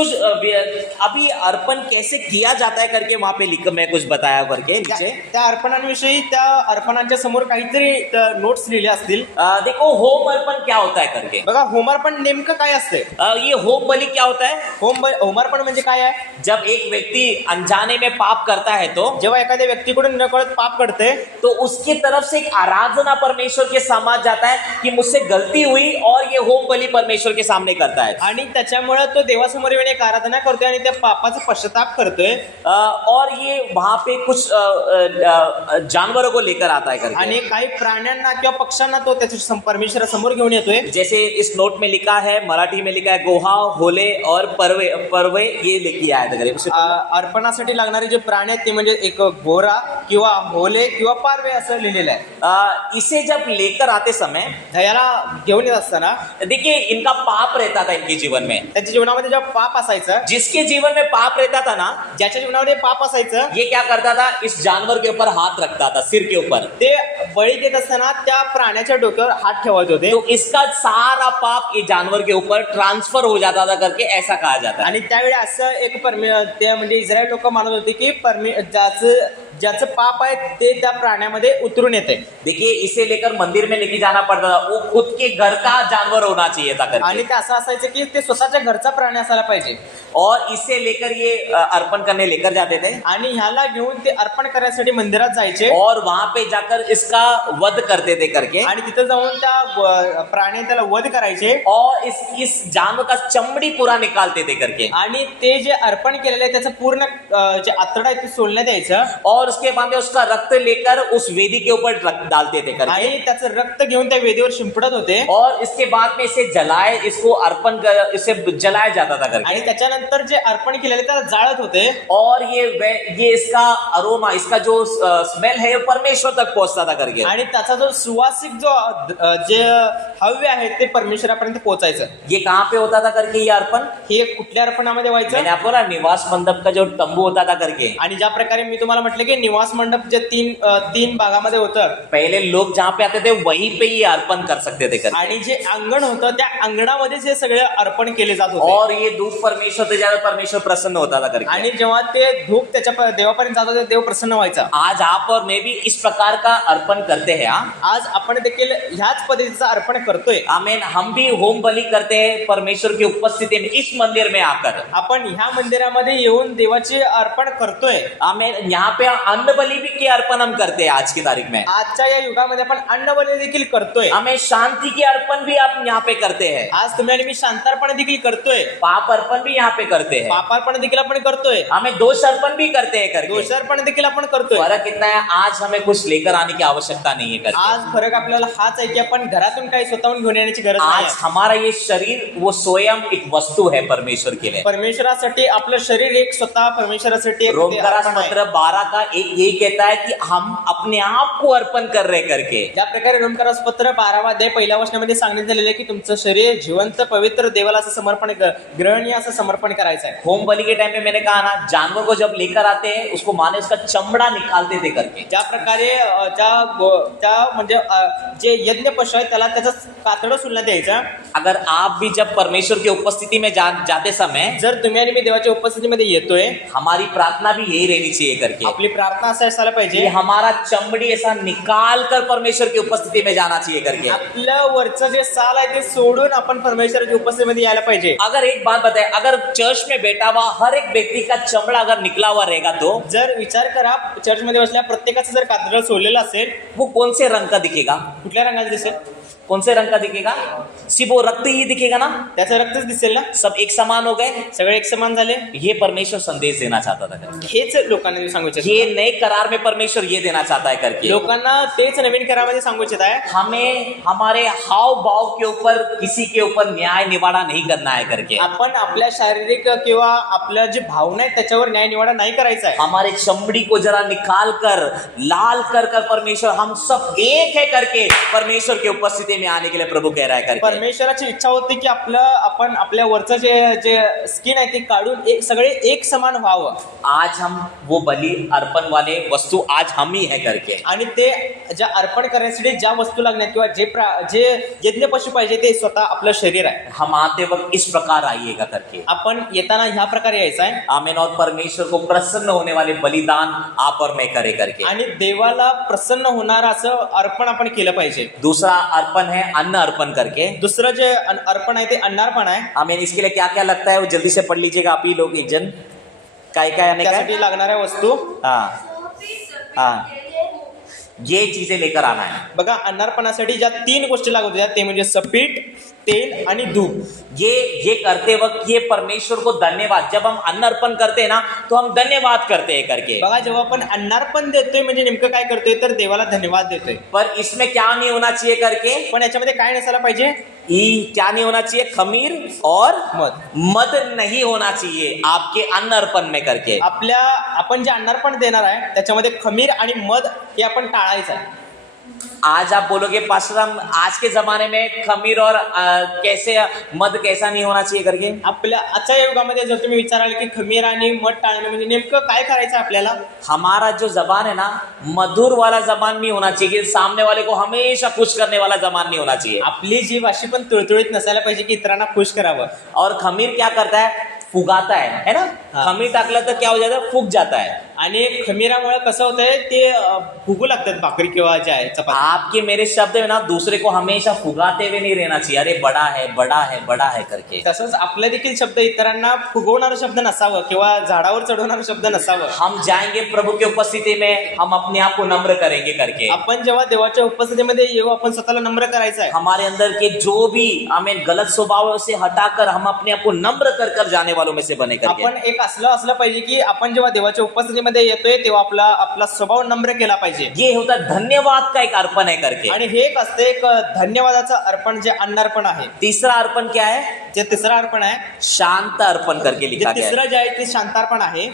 अभी अर्पण कैसे किया जाता है करके वहां पे लिख, मैं कुछ बताया करके नीचे। त्या अर्पणांविषयी त्या अर्पणांच्या समोर काहीतरी नोट्स लिहिले असतील। देखो होम अर्पण क्या होता है करके बघा होमार्पण नेमकं काय असते। ये होम बलि क्या होता है? होमार्पण म्हणजे काय आहे? जब एक व्यक्ति अनजाने में पाप करता है, तो जेव्हा एखाद्या व्यक्तीकडून नकळत पाप करते तो उसकी तरफ से एक आराधना परमेश्वर के समाज जाता है कि मुझसे गलती हुई, और ये होम बलि परमेश्वर के सामने करता है। आणि त्याच्यामुळे तो देवासमोर येऊन एक आराधना करतोय आणि त्या पापाचा पश्चाताप करतोय। और ये वहां पे कुछ जानवरों को लेकर आता है करके। आणि काही प्राण्यांना किंवा पक्ष्यांना तो त्याच्या परमेश्वरासमोर घेऊन येतोय। जैसे इस नोट में लिखा है, मराठी में लिखा है गोहा, होले और परवे ये लिखी आया था। अर्पणासाठी लागणारे जे प्राणी आहेत ते म्हणजे एक घोरा किंवा होले किंवा पारवे असं लिहिलेलं आहे। इसे जब लेकर आते समय, याला घेऊन येत असताना देखिए इनका पाप रहता था इनके जीवन में। त्याच्या जीवनामध्ये जेव्हा पाप असायचं, जिसके जीवन में पाप रहता था ना, ज्याच्या जीवनामध्ये पाप असायचं, ये क्या करता था? इस जानवर के ऊपर हाथ रखता था, सिर के ऊपर। ते बळी देत असताना त्या प्राण्याच्या डोक्यावर हात ठेवत होते। तो इसका सारा पाप ये जानवर के ऊपर ट्रांसफर हो जाता था करके ऐसा कहा जाता है। आणि त्यावेळी असं एक ते म्हणजे इस्रायल लोक मानत होते की ज्याचं पाप आहे ते त्या प्राण्यामध्ये उतरून येते। देखिए इसे लेकर मंदिर में लेके जाना पड़ता था, वो खुद के घर का जानवर होना चाहिए था करके। आणि ते असं असायचं की ते स्वतःच्या घरचा प्राणी असायला पाहिजे। और इसे लेकर ये अर्पण करने लेकर जाते थे, आणि ह्याला घेऊन ते अर्पण करण्यासाठी मंदिरात जायचे और वहां पे जाकर इसका वध करते थे करके। आणि तिथे जाऊन त्या प्राणी त्याला वध करायचे और इस जानवर का चमड़ी पूरा निकालते थे करके। आणि ते जे अर्पण केलेलं आहे त्याचं पूर्ण जे आतडा आहे ते सोलण्यात यायचं, और उसके बाद उसका रक्त लेकर उस वेदी के ऊपर डालते थे करके। आणि त्याचं रक्त घेऊन त्या वेदीवर शिंपडत होते, और इसके बाद में इसे जलाए, इसको अर्पण इसे जलाया जाता था करके। आणि त्याच्यानंतर जे अर्पण केलेले त्याला जाळत होते, और ये इसका अरोमा, इसका जो स्मेल है परमेश्वर तक पहुंचता था करके। आणि त्याचा जो सुवासिक जे हव्य आहे ते परमेश्वरापर्यंत पोहोचायचं। ये कहाँ पे होता था करके ये अर्पण? हे कुठल्या अर्पणामध्ये व्हायचं? मैंने आपको ना निवास मंडप का जो तंबू होता था करके। आणि ज्या प्रकारे मी तुम्हाला म्हटलं की निवास मंडप जे तीन भागामध्ये होतं, पहले लोग जहाँ पे आते थे वहीं पे ही अर्पण कर सकते थे करके। आणि जे अंगण होतं त्या अंगणामध्येच हे सगळे अर्पण केले जात होते, और ये धूप परमेश्वर से ज्यादा परमेश्वर प्रसन्न होता था करके। आणि जेव्हा ते धूप त्याच्या देवापर्यंत जात होते देव प्रसन्न व्हायचा। आज आप और मैं भी इस प्रकार का अर्पण करते हैं। आज आपण देखील ह्याच पद्धतीचं अर्पण करतो। करतोय. आमीन. हम भी होम बलि करते हैं परमेश्वर की उपस्थिति में इस मंदिर में आकर. आपण ह्या मंदिरामध्ये येऊन देवाचे अर्पण करतोय. आमीन. यहाँ पे अन्न बलि भी के अर्पण हम करते हैं आज की तारीख में. आजच्या या युगामध्ये आपण अन्न बली देखील करतोय. हमें शांति के अर्पण भी आप यहाँ पे करते हैं. आज तुम्ही आणि मी शांतार्पण देखील करतोय. पाप अर्पण भी यहाँ पे करते हैं. पापार्पण देखील आपण करतोय. हमें दोष अर्पण भी करते हैं करके. दोषार्पण देखील आपण करतोय. फर्क इतना है, आज हमें कुछ लेकर आने की आवश्यकता नहीं है करके. आज फरक आपल्याला हाच आहे की आपण घरातून काही स्वतःहून घेऊन येण्याची गरज नाही. आज हमारा ये शरीर वो स्वयं एक वस्तु है परमेश्वर के लिए. परमेश्वरासाठी आपलं शरीर एक स्वतः परमेश्वरासाठी एक रोमकरास अर्पण आहे. पत्र 12 का एक यही कहता है कि हम अपने आप को अर्पण कर रहे करके. ज्या प्रकारे रोमकरास पत्र 12 अध्याय पहिल्या वचनामध्ये सांगण्यात आलेलं आहे की तुमचं शरीर जिवंत पवित्र देवाला असं समर्पण ग्रहणीय असं समर्पण करायचं आहे. होम बलि के टाइम में मैंने कहा ना, जानवर को जब लेकर आते हैं उसको माने उसका चमड़ा निकालते थे करके. ज्या प्रकारे त्या म्हणजे जे यज्ञ पशु आहे त्याला त्याचं कातडं सुलण्यात द्यायचं. अगर आप भी जब परमेश्वर की उपस्थिति में जाते समय, जर तुम्ही आणि मी देवाच्या उपस्थितीमध्ये येतोय, हमारी प्रार्थना भी यही रहनी चाहिए करके. आपली प्रार्थना असं असायला ये पाहिजे हमारा चमड़ी ऐसा निकाल कर परमेश्वर की उपस्थिति में जाना चाहिए करके. आपलं वरचं जे साल आहे ते सोडून आपण परमेश्वराच्या उपस्थितीमध्ये यायला पाहिजे. अगर एक बात बताए, अगर चर्च में बैठा हुआ हर एक व्यक्ति का चमड़ा अगर निकला हुआ रहेगा तो जर विचार करा चर्चमध्ये बसल्या प्रत्येकाचं जर कातडं सोडलेलं असेल, वो कौन से रंग का दिखेगा? कुठल्या रंगाचं दिसेल? कौन से रंग का दिखेगा? सिर्फ वो रक्त ही दिखेगा ना. त्याचं रक्तच दिसेल ना. सब एक समान हो गए. सगळे एक समान झाले. ये परमेश्वर संदेश देना चाहता था करके. हेच लोकांना सांगू इच्छित ये नए करार में परमेश्वर ये देना चाहता है करके. लोकांना तेच नवीन करारामध्ये सांगू इच्छित आहे. हमें हमारे हाव भाव के ऊपर किसी के ऊपर न्याय निवाड़ा नहीं करना है करके. आपण आपल्या शारीरिक किंवा आपल्या जे भावना आहेत त्याच्यावर न्याय निवाडा नाही करायचा आहे. हमारे चमड़ी को जरा निकाल कर लाल कर कर परमेश्वर हम सब एक है करके परमेश्वर की उपस्थिति में आने के लिए प्रभु कह रहा है करके. परमेश्वराची इच्छा होती की आपण आपल्या वरचं जे स्किन आहे ते काढून सगळे एक समान व्हावं. आज हम वो बलि अर्पण वाले वस्तु आज हम ही है करके. आणि ते ज्या अर्पण करण्यासाठी ज्या वस्तू लागणार किंवा जे यज्ञ पशु पाहिजे ते स्वतः आपलं शरीर आहे. हम आते वक्त इस प्रकार आइएगा करके. आपण येताना ह्या प्रकारे यायचं आहे. आमीन. और परमेश्वर को प्रसन्न होने वाले बलिदान आप और मैं करे करके. आणि देवाला प्रसन्न होणार असं अर्पण आपण केलं पाहिजे. दूसरा अर्पण है अन्न अर्पण करके. दुसरं जे अर्पण आहे ते अन्नार्पण आहे. आमीन. इसके लिए क्या क्या लगता है वो जल्दी से पढ़ लीजिएगा आप ही लोग एक जन. काय काय आने का? त्यासाठी लागणाऱ्या वस्तू हाँ हाँ ये चीजें लेकर आना है. बघा, अन्नार्पणासाठी ज्या 3 गोष्टी लागत होत्या ते म्हणजे सपीठ, तेल आणि धूप. ये करते वक्त ये परमेश्वर को धन्यवाद, जब हम अन्न अर्पण करते हैं ना तो हम धन्यवाद करते हैं करके. बघा, जेव्हा आपण अन्नार्पण देतोय म्हणजे नेमकं काय करतोय तर देवाला धन्यवाद देतोय. पर इसमें क्या नहीं होना चाहिए करके, पण याच्यामध्ये काय नसायला पाहिजे? क्या नहीं होना चाहिए? खमीर और मद नहीं होना चाहिए आपके अन्न अर्पण में करके. आपण जे अन्नार्पण देणार आहे त्याच्यामध्ये खमीर आणि मध हे आपण टाळायचं आहे. आज आप बोलोगे पास्टर हम आज के जमाने में खमीर और कैसे मद कैसा नहीं होना चाहिए करके. आपल्या आजच्या युगामध्ये जर तुम्ही विचाराल की खमीर आणि मध टाळणं म्हणजे नेमकं काय करायचं आपल्याला? हमारा जो जबान है ना मधुर वाला जबान नहीं होना चाहिए कि सामने वाले को हमेशा खुश करने वाला जबान नहीं होना चाहिए. आपली जीभ अशी पण तुळतुळीत नसायला पाहिजे की इतरांना खुश करावं. और खमीर क्या करता है? फुगाता है ना. खमीर टाकलं तर क्या हो जाता है? फूग जाता है. आणि खमीरामुळे कसं होतंय ते फुगू लागतात भाकरी किंवा जे आहे चपाती. आपके मेरे शब्द में ना दूसरे को हमेशा फुगाते हुए नहीं रहना चाहिए. अरे बड़ा है बड़ा है बड़ा है करके. तसंच आपलं देखील शब्द इतरांना फुगवणारा शब्द नसावं किंवा झाडावर चढवणारा शब्द नसावं. हम जाएंगे प्रभु की उपस्थिति में, हम अपने आप को नम्र करेंगे करके. आपण जेव्हा देवाच्या उपस्थितीमध्ये येऊ आपण स्वतःला नम्र करायचं आहे. हमारे अंदर के जो भी हमें गलत स्वभाव है उसे हटाकर हम अपने आप को नम्र कर कर जाने वालों में से बने करके. आपण एक असलं पाहिजे की आपण जेव्हा देवाच्या उपस्थितीमध्ये येतोय तेव्हा आपला स्वभाव नम्र केला पाहिजे. ये होता धन्यवाद का एक अर्पण है करके. आणि हे एक असते एक धन्यवादाचं अर्पण जे अन्नार्पण आहे. तीसरा अर्पण क्या है? जे तिसरा अर्पण आहे शांत अर्पण करके लिखा गया है. तिसरं जे आहे ते शांतार्पण आहे.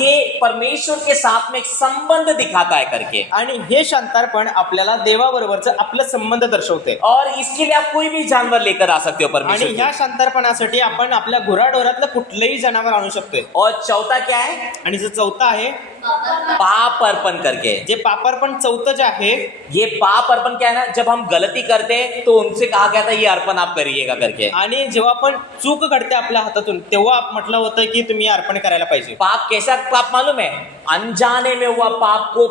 ये परमेश्वर के साथ में एक संबंध दिखाता है करके. आणि हे शांतार्पण आपल्याला देवाबरोबरचं आपलं संबंध दर्शवते. और इसके लिए आप कोई भी जानवर लेकर आ सकते हो आणि परमेश्वर ह्या के. शांतार्पणासाठी आपण आपल्या गुराढोरातलं कुठलंही जनावर आणू शकतोय. और चौथा क्या है? आणि जो चौथा आहे पाप अर्पण करके। जे पापार्पण चौथं जे आहे, ये पाप अर्पण क्या है ना, जब हम गलती करते हैं तो उनसे कहा गया था ये अर्पण आप करिएगा करके। आणि जेव्हा आपण चूक घडते आपल्या हातातून तेव्हा म्हटलं होतं की तुम्ही अर्पण करायला पाहिजे. पाप कैसा पाप मालूम है? अनजाने में हुआ पाप को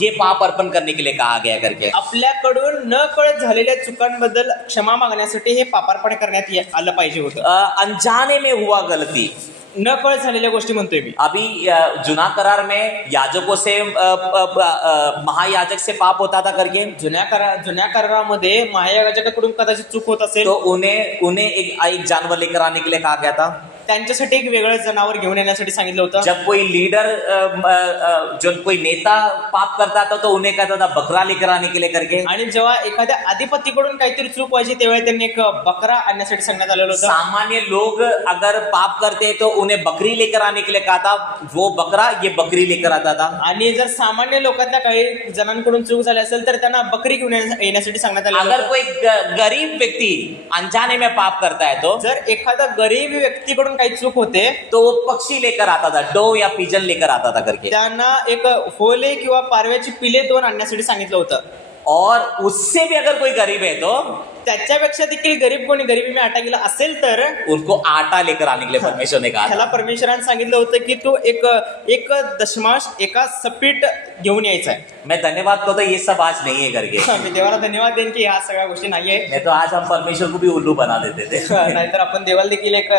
ये पाप अर्पण करने के लिए कहा गया करके। आपल्याकडून न कळत झालेल्या चुकांबद्दल क्षमा मागण्यासाठी हे पापार्पण करण्यात आलं पाहिजे होतं. अनजाने में हुआ गलती, न कळत झालेल्या गोष्टी म्हणतोय मी. अभी जुना करार में याजकों से महायाजक से पाप होता था करके, जुन्या करारामध्ये महायाजकाकडून कदाचित चूक होत असेल तो उन्हें एक जानवर लेकर आने के लिए कहा गया था. त्यांच्यासाठी एक वेगळं जनावर घेऊन येण्यासाठी सांगितलं होतं. जब कोई लीडर जो कोई नेता पाप करता था तो उन्हें कहता था बकरा लेकर आने के लिए करके. आणि जेव्हा एखाद्या अधिपतीकडून काहीतरी चूक व्हायची त्यावेळी त्यांनी एक बकरा आणण्यासाठी सांगण्यात आलेलं होतं. सामान्य लोग अगर पाप करते तो उन्हें बकरी लेकर आने के लिए कहा था, वो बकरा ये बकरी लेकर आता था. आणि जर सामान्य लोकांना काही जणांकडून चूक झाली असेल तर त्यांना बकरी घेऊन येण्यासाठी सांगण्यात आलेलं अगर होतं. कोई गरीब व्यक्ति अनजाने में पाप करता है तो जर एखादा गरीब व्यक्तीकडून काही चूक होते तो वो पक्षी लेकर आता था, डो या पिजन लेकर आता था करके. त्यांना एक होले किंवा पारव्याची पिले 2 आणण्यासाठी सांगितलं होतं. और उससे भी अगर कोई गरीब है तो त्याच्यापेक्षा देखील गरीब कोणी गरिबी में आटा गेला असेल तर उनको आटा लेकर आने के लिए परमेश्वर ने कहा त्याला था. परमेश्वराने सांगितलं होतं की तू एक दशमांश एका सपीट घेऊन यायचा आहे. मैं धन्यवाद कहता हूं, ये सब आज नहीं है करके. मी देवाला धन्यवाद देईन की ह्या सगळ्या गोष्टी नाहीये. नहीं तो आज हम परमेश्वर को भी उल्लू बना देते थे. नाहीतर आपण देवाला देखील एक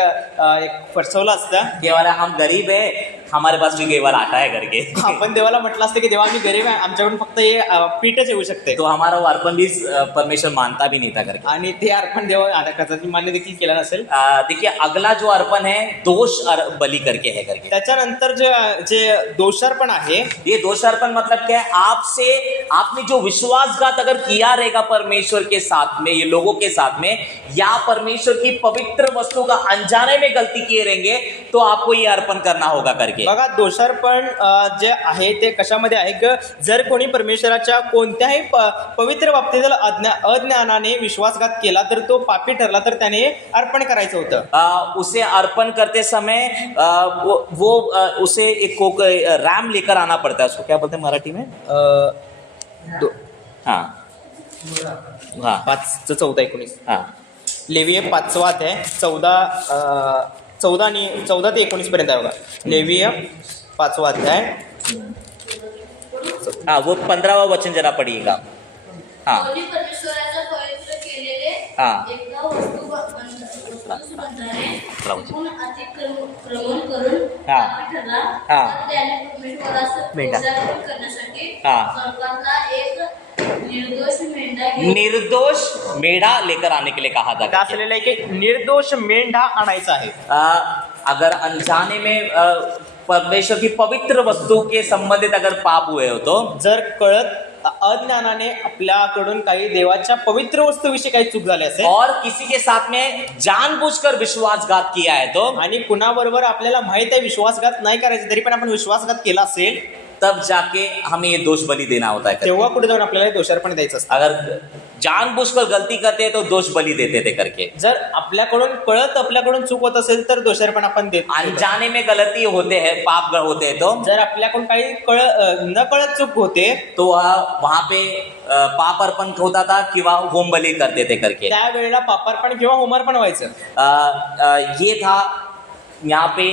फसवलं असतं. केवल हम गरीब है, हमारे पास भी केवल आटा है करके. आपण देवाला म्हटलं असतं की देवा आम्ही गरीब आहे, आमच्याकडून फक्त हे पीठच येऊ शकते. तो हमारा वो अर्पण भी परमेश्वर मानता भी नहीं था करके. आणि ते अर्पण देवा कदाचित मान्य देखील केलं नसेल. देखिए अगला जो अर्पण है दोष बलि करके है करके. त्याच्यानंतर जे दोषार्पण आहे, ये दोष अर्पण मतलब क्या है? आपने जो विश्वासघात अगर किया रहेगा परमेश्वर के साथ में, ये लोगों के साथ में, या परमेश्वर की पवित्र वस्तु का अनजाने में गलती किए रहेंगे तो आपको ये अर्पण करना होगा करके. बघा दोषार्पण जे आहे ते कशामध्ये आहे की जर कोणी परमेश्वराच्या कोणत्याही पवित्र बाबतीतील अज्ञानाने विश्वासघात केला तर तो पापी ठरला तर त्याने अर्पण करायचं होतं. उसे अर्पण करते समय उसे एक रैम लेकर आना पड़ता है. उसको क्या बोलते हैं मराठी में? हाँ 5:14-19 हाँ. लेवीय 5वा अध्याय 14 ते 19 पर्यंत आहे बघा. लेवीय 5वा अध्याय. हाँ वो 15वां वचन जरा पढ़िएगा. हाँ कोणी परमेश्वराचा पवित्र केलेले हाँ. एका वस्तूबद्धाने राहू. चुकून अतिक्रमण करून हा. पापी ठरला हा. तर त्याने परमेश्वरास मेंढा. दोषारोपण करण्यासाठी हा. सरकारला एक निर्दोष मेंढा घेऊन निर्दोष मेढ़ा लेकर आने के लिए कहा था. का असलेला एक निर्दोष मेंढा आणायचा आहे. अगर अनजाने में परमेश्वर की पवित्र वस्तु के संबंधित अगर पाप हुए हो तो जर कळत अज्ञानाने आपल्याकडून काही देवाच्या पवित्र वस्तूविषयी काही चूक झाली असेल और किसी के साथ में जानबूझकर विश्वासघात किया है तो आणि कुणाबरोबर आपल्याला माहित आहे विश्वासघात नाही करायचं तरी पण आपण विश्वासघात केला असेल तब जाके हमें ये दोष बलि देना होता है. तेव्हा कुठे जाऊन आपल्याला दोषार्पण द्यायचं असतं. अगर जानबूझकर गलती करते हैं तो दोष बलि देते थे करके. जर आपल्याकडून चूक होत असेल तर दोषार्पण आपण देत. अनजाने में गलती होते हैं, पाप होते हैं तो जर आपल्याकडून काही न कळत चूक होते तो वहां पे पाप अर्पण होता था किंवा होम बलि करते थे करके. त्यावेळेला पापार्पण किंवा होमार्पण व्हायचं. ये था यहाँ पे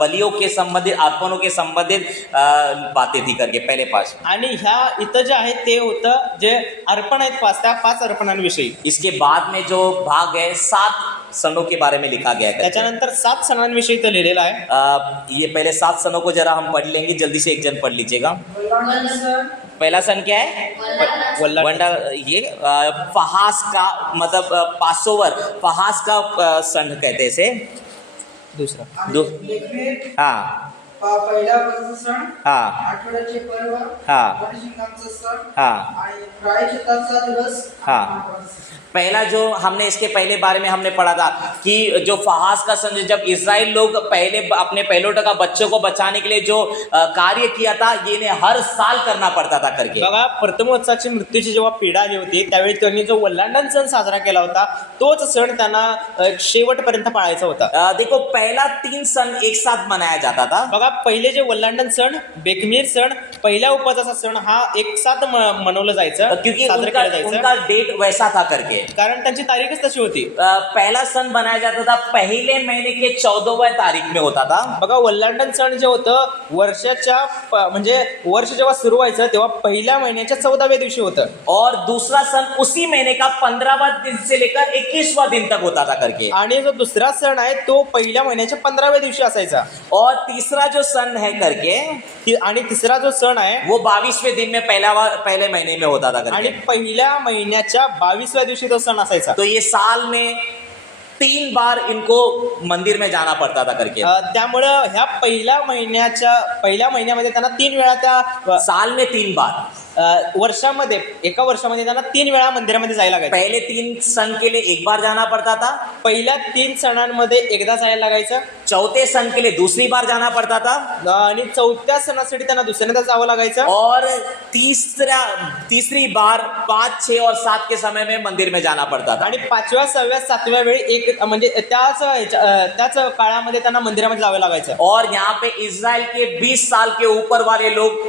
बलियों के संबंधित, अर्पणों के संबंधित बातें थी करके पहले 5. आणि ह्या इथं जे आहे ते होतं जे अर्पण आहेत 5 त्या 5 अर्पणांविषयी. इसके बाद में जो भाग है 7 सनों के बारे में लिखा गया है. त्याच्यानंतर 7 सणांविषयी इथं लिहिलेलं आहे. ये पहले 7 सनों को जरा हम पढ़ लेंगे, जल्दी से एक जन पढ़ लीजिएगा. पहला सन क्या है? वंडा. ये फहास का मतलब पासोवर, फहास का सन कहते हैं इसे. दुसरा हाँ पहिल्या वर्षाचा सण, हाँ आठवड्याचे पर्व, हाँ वर्षिकांचा सण हाँ आणि प्रायश्चित्ताचा दिवस. हाँ. पहला जो हमने इसके पहले बारे में हमने पढ़ा था कि जो फहास का सन, जब इजराइल लोग पहले अपने पहलों का बच्चों को बचाने के लिए जो कार्य किया था ये इन्हें हर साल करना पड़ता था करके. बघा प्रथमोत्सवाची मृत्यूची जेव्हा पीडा आली होती त्यावेळी त्यांनी जो वल्हांडण सण साजरा केला होता तोच सण त्यांना शेवटपर्यंत पाळायचा होता. देखो पहला 3 सन एक साथ मनाया जाता था. बघा बघा पहिले जे वल्हांडण सण, बेखमीर सण, पहिल्या उपवासाचा सण हा एक साथ मनवलं जायचं, क्योंकि साजरं उनका केलं जायचं, उनका डेट वैसा था करके। कारण त्यांची तारीखच तशी होती। पहला सन बनाया जाता था पहले महीने के 14वें तारीख में होता था। बघा वल्हांडण सण जे होतं वर्षाच्या म्हणजे वर्ष जेव्हा सुरू व्हायचं तेव्हा पहिल्या महिन्याच्या 14व्या दिवशी होतं, और दूसरा सन उसी महीने का 15वां दिन से लेकर 21वां दिन तक होता था करके। आणि जो दुसरा सण आहे तो पहिल्या महिन्याच्या 15व्या दिवशी असायचा, और तीसरा जो सन है करके आणि तिसरा जो सण आहे वो 22वें दिन में पहले महीने में होता था आणि करके। पहिल्या महिन्याच्या 22व्या दिवशी तो सण असायचा। तो ये साल में 3 बार इनको मंदिर में जाना पड़ता था करके। त्यामुळं ह्या पहिल्या महिन्यामध्ये त्यांना 3 वेळा त्या साल में 3 बार, वर्षामध्ये एका वर्षामध्ये त्यांना 3 वेळा मंदिरामध्ये जायला लागायचं। पहले 3 सन के लिए 1 बार जाना पड़ता था, पहिल्या 3 सणांमध्ये एकदा जायला लागायचं, चौथे सन के लिए दूसरी बार जाना पड़ता था, आणि चौथ्या सणासाठी त्यांना दुसऱ्यांदा जावं लागायचं, और तीसरी बार 5, 6 और 7 के समय में मंदिर में जाना पड़ता था। आणि 5व्या, 6व्या, 7व्या वेळी एक म्हणजे त्याच काळामध्ये त्यांना मंदिरामध्ये जावं लागायचं। और यहाँ पे इजराइल के 20 साल के ऊपर वाले लोग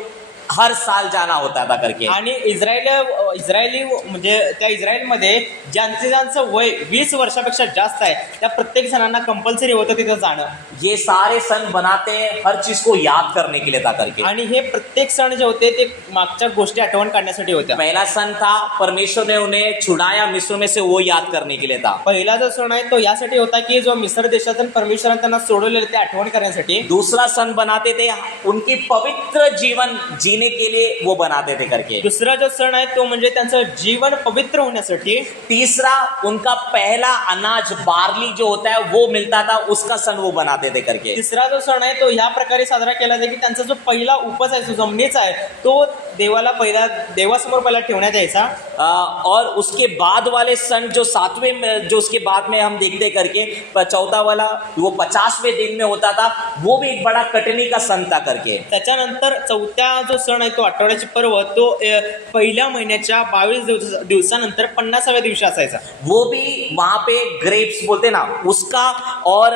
हर साल जाना होता था करके। आणि इस्रायली म्हणजे त्या इस्रायलमध्ये ज्यांचं वय 20 वर्षापेक्षा जास्त आहे त्या प्रत्येक जणांना कंपल्सरी होतं तिथं जाणं। ये सारे सन बनाते हैं हर चीज को याद करने के लिए था करके। आणि हे प्रत्येक सण जे होते ते मागच्या गोष्टी आठवण काढण्यासाठी होत्या। पहला सन था परमेश्वर ने उन्हें छुड़ाया मिस्र में से, वो याद करने के लिए था। पहिला जो सण आहे तो यासाठी होता की जो मिस्र देशातून परमेश्वराने त्यांना सोडवलेलं ते आठवण करण्यासाठी। दूसरा सन बनाते थे उनकी पवित्र जीवन जीने के लिए, वो बनाते थे करके। दुसरा जो सण आहे तो म्हणजे त्यांचं जीवन पवित्र होण्यासाठी। तीसरा उनका पहला अनाज बार्ली जो होता है वो मिलता था, उसका सन वो बनाते थे करके। तिसरा जो सण आहे तो ह्या प्रकारे साजरा केला जातो की त्यांचा जो पहिला उपवास आहे जो जमिनीचा आहे तो देवासमोर पहिला ठेवण्यात यायचा। और उसके बाद वाले सन जो 7वें जो उसके बाद में हम देखते करके चौथा वाला वो 50वें दिन में होता था, वो भी एक बड़ा कटनी का सन था करके। त्याच्यानंतर चौथ्या जो सण आहे तो आठवड्याचे पर्व तो पहिल्या महिन्याच्या 22 दिवसानंतर 50व्या दिवशी असायचा। वो भी वहां पे ग्रेप्स बोलते ना उसका और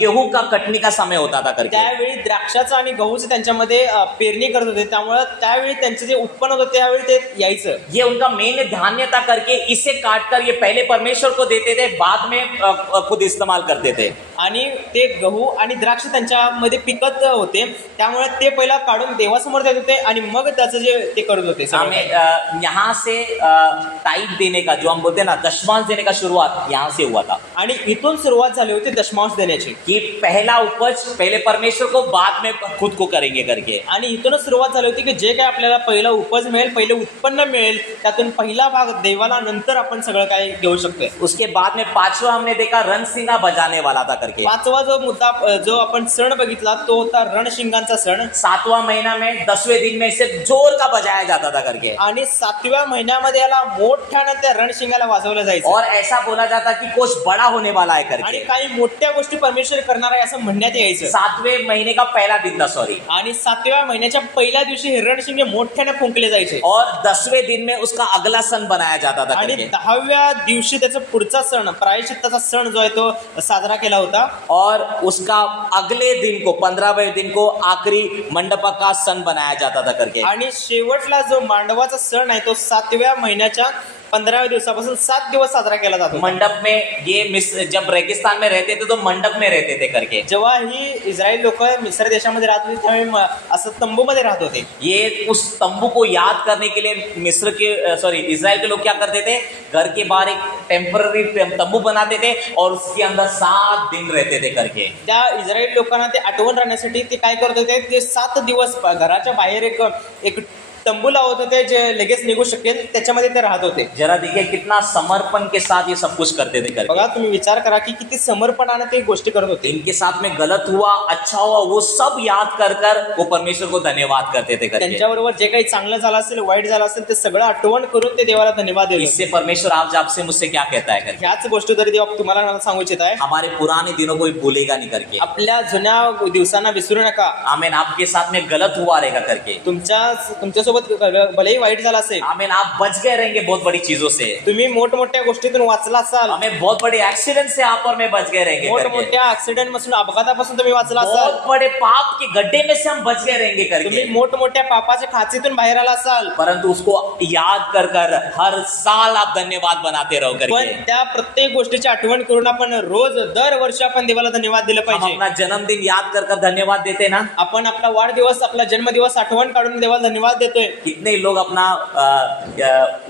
गेहूं का कटनी का समय होता था करके। त्यावेळी द्राक्षाचं आणि गहूचं त्यांच्यामध्ये पेरणी करत होते, त्यामुळे त्यावेळी त्यांचं जे उत्पन्न होतं त्यावेळी ते यायचं। ये उनका मेन धान्य था करके, इसे काटकर ये पहले परमेश्वर को देते थे, बाद में खुद इस्तेमाल करते थे। आणि ते गहू आणि द्राक्ष त्यांच्यामध्ये पिकत होते, त्यामुळे ते पहिला काढून देवासमोर देत होते आणि मग त्याचं जे ते करत होते। हमें यहाँ से टाइप देने का जो हम बोलते हैं ना दशमांश देने का शुरुआत यहाँ से हुआ था। आणि इथून सुरुवात झाली होती दशमांश देण्याची, कि पहला उपज पहले परमेश्वर को, बाद में खुद को करेंगे करके। आणि इथूनच सुरुवात झाली होती की जे काय आपल्याला पहिला उपज मिळेल, पहिले उत्पन्न मिळेल, त्यातून पहिला भाग देवाला, नंतर आपण सगळं काही घेऊ शकतोय। उसके बाद में 5वां हमने देखा रणसिंगा बजाने वाला था करके। 5वा जो मुद्दा जो आपण सण बघितला तो होता रणशिंगांचा सण। 7वां महीना में 10वें दिन में इसे जोर का बजाया जाता था करके। आणि 7व्या महिन्यामध्ये याला मोठ्यानं त्या रणशिंगाला वाजवलं जायचं और ऐसा बोला जाता कि कुछ बड़ा होने वाला है आणि करके। काही मोठ्या गोष्टी परमेश्वर करणार आहे असं म्हणण्यात यायचं। 7वें महीने का पहला दिन था, सॉरी। आणि 7व्या महिन्याच्या पहिल्या दिवशी हे रणशिंगे मोठ्याने फुंकले जायचे और 10वें दिन में उसका अगला सन बनाया जाता था आणि करके। 10व्या दिवशी त्याचा पुढचा सण प्रायश्चित्ताचा सण जो आहे तो साजरा केला होता। और उसका अगले दिन को 15वें दिन को आखिरी मंडप का सन बनाया जाता था करके। आणि शेवटला जो मांडवाचा सण आहे तो 7व्या महिन्याच्या 15व्या दिवसापासून 7 दिवस साजरा केला जातो। मंडप में ये जब रेगिस्तान में रहते थे तो मंडप में रहते थे करके। जेव्हा ही इस्रायल लोक मिस्र देशामध्ये राहत होते त्यावेळी असं तंबूमध्ये राहत होते। ये उस तंबू को याद करने के लिए इजराइल के लोग क्या करते थे, घर के बाहर एक टेम्पररी तंबू बनाते थे और उसके अंदर 7 दिन रहते थे करके। त्या इस्रायल लोकांना ते आठवण राहण्यासाठी ते काय करत होते, ते 7 दिवस घराच्या बाहेर एक तंबू लावत होते जे लगेच निघू शकेल, त्याच्यामध्ये ते राहत होते। जरा देखिए कितना समर्पण के साथ ये सब कुछ करते थे करके। बघा तुम्ही विचार करा की किती समर्पणाने ते गोष्टी करत होते। इनके साथ में गलत हुआ, अच्छा हुआ, वो सब याद कर वो परमेश्वर को धन्यवाद करते थे करके। त्यांच्याबरोबर जे काही चांगलं झालं असेल, वाईट झालं असेल, ते सगळं आठवण करून ते देवाला धन्यवाद देत होते। इससे परमेश्वर आज आपसे मुझसे क्या कहता है करके। ह्याच गोष्टी तरी देव तुम्हाला मला सांगू इच्छित आहे, हमारे पुराने दिनों को भूलेगा नहीं करके। आपल्या जुन्या दिवसांना विसरू नका। आमीन। आपके साथ में गलत हुआ रहेगा करके। तुमच्यासोबत तुमच्यासोबत भलेही वाईट झालं असेल, आमीन, आप बच गए रहेंगे बहुत बड़ी चीजों से। तुम्ही मोठमोठ्या गोष्टीतून वाचला असाल, हमें बहुत बड़े एक्सीडेंट से आप और मैं बच गए रहेंगे करके। मोठमोठ्या ऍक्सिडेंट पासून, अपघातापासून तुम्ही वाचला असाल, बहुत बड़े पाप के गड्ढे में से हम बच गए रहेंगे तुम्ही करके। मोठमोठ्या पापाच्या खाचीतून बाहेर आला असाल, परंतु उसको याद कर कर हर साल आप धन्यवाद बनाते रहो पण करके। त्या प्रत्येक गोष्टीची आठवण करून आपण रोज दरवर्षी आपण देवाला धन्यवाद दिलं हम पाहिजे. अपना जन्मदिन याद कर कर धन्यवाद देते ना। आपण आपला वाढदिवस, आपला जन्मदिवस आठवण काढून देवाला धन्यवाद देतोय. कितने लोग अपना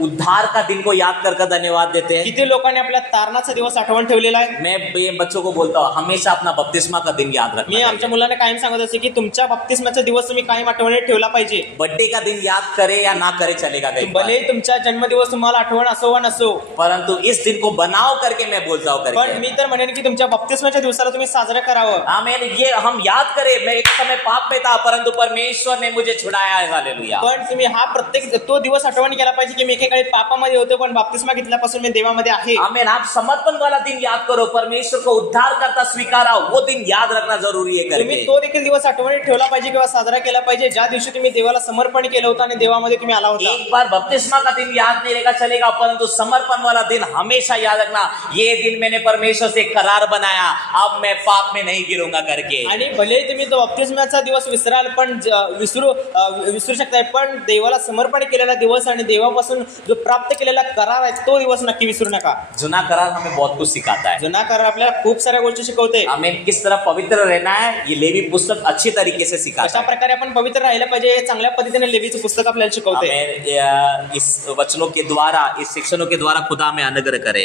उद्धार का दिन को याद कर कर धन्यवाद देते हैं। किती लोकांनी आपल्या तारणाचा दिवस आठवण ठेवलेला आहे. मैं ये बच्चों को बोलता हूँ हमेशा अपना बपतिस्मा का दिन याद मी रखना। आमच्या मुलांना कायम सांगत असते की तुमच्या बप्तिस्माचा दिवस तुम्ही कायम आठवणीत ठेवला पाहिजे. बर्थडे का दिन याद करे या ना करे चलेगा कहीं पर। भले तुमचा जन्मदिवस तुम्हाला आठवण असो वा नसो, परंतु इस दिन को बनाओ करके मैं बोलता हूँ पण करके। मी तर म्हणेन की तुमच्या बप्तिस्माच्या दिवसाला तुम्ही साजरं करावं. आमीन, ये हम याद करें, मैं एक समय पाप में था परंतु परमेश्वर ने मुझे छुड़ाया है। हालेलुया। पण तुम्ही हा प्रत्येक तो दिवस आठवण केला पाहिजे की मी एकेकाळी पापामध्ये होतो, पण बप्तिस्मा घेतल्यापासून मी देवामध्ये आहे. आमीन, आप समर्पण वाला दिन याद करो, परमेश्वर को उद्धार करता स्वीकारा, वो दिन याद रखना जरूरी है तुम्ही करके। तो देखील दिवस आठवणीत ठेवला पाहिजे किंवा साजरा केला पाहिजे ज्या दिवशी तुम्ही देवाला समर्पण केलं होतं आणि देवामध्ये तुम्ही आला होता. एक बार बपतिस्मा का दिन याद नहीं रहेगा चलेगा, परंतु समर्पण वाला दिन हमेशा याद रखना। ये दिन मैंने परमेश्वर से करार बनाया, अब मैं पाप में नहीं गिरूंगा करके। आणि भले तुम्ही तो बप्तिस्माचा दिवस विसराल, पण विसरू शकताय, पण देवाला समर्पण केलेला दिवस आणि देवापासून जो प्राप्त केलेला करार आहे तो दिवस नक्की विसरू नका. जुना करार हमें बहुत कुछ सिखाता है। जुना करार आपल्याला खूप साऱ्या गोष्टी शिकवते. हमें किस तरह पवित्र रहना है ये लेवी पुस्तक अच्छी तरीके से सिखाता कशा है। प्रकारे आपण पवित्र राहिलं पाहिजे हे चांगल्या पद्धतीने लेवीचं पुस्तक आपल्याला शिकवते. हमें इस वचनों के द्वारा, इस शिक्षणों के द्वारा खुदा हमें अनुग्रह करे।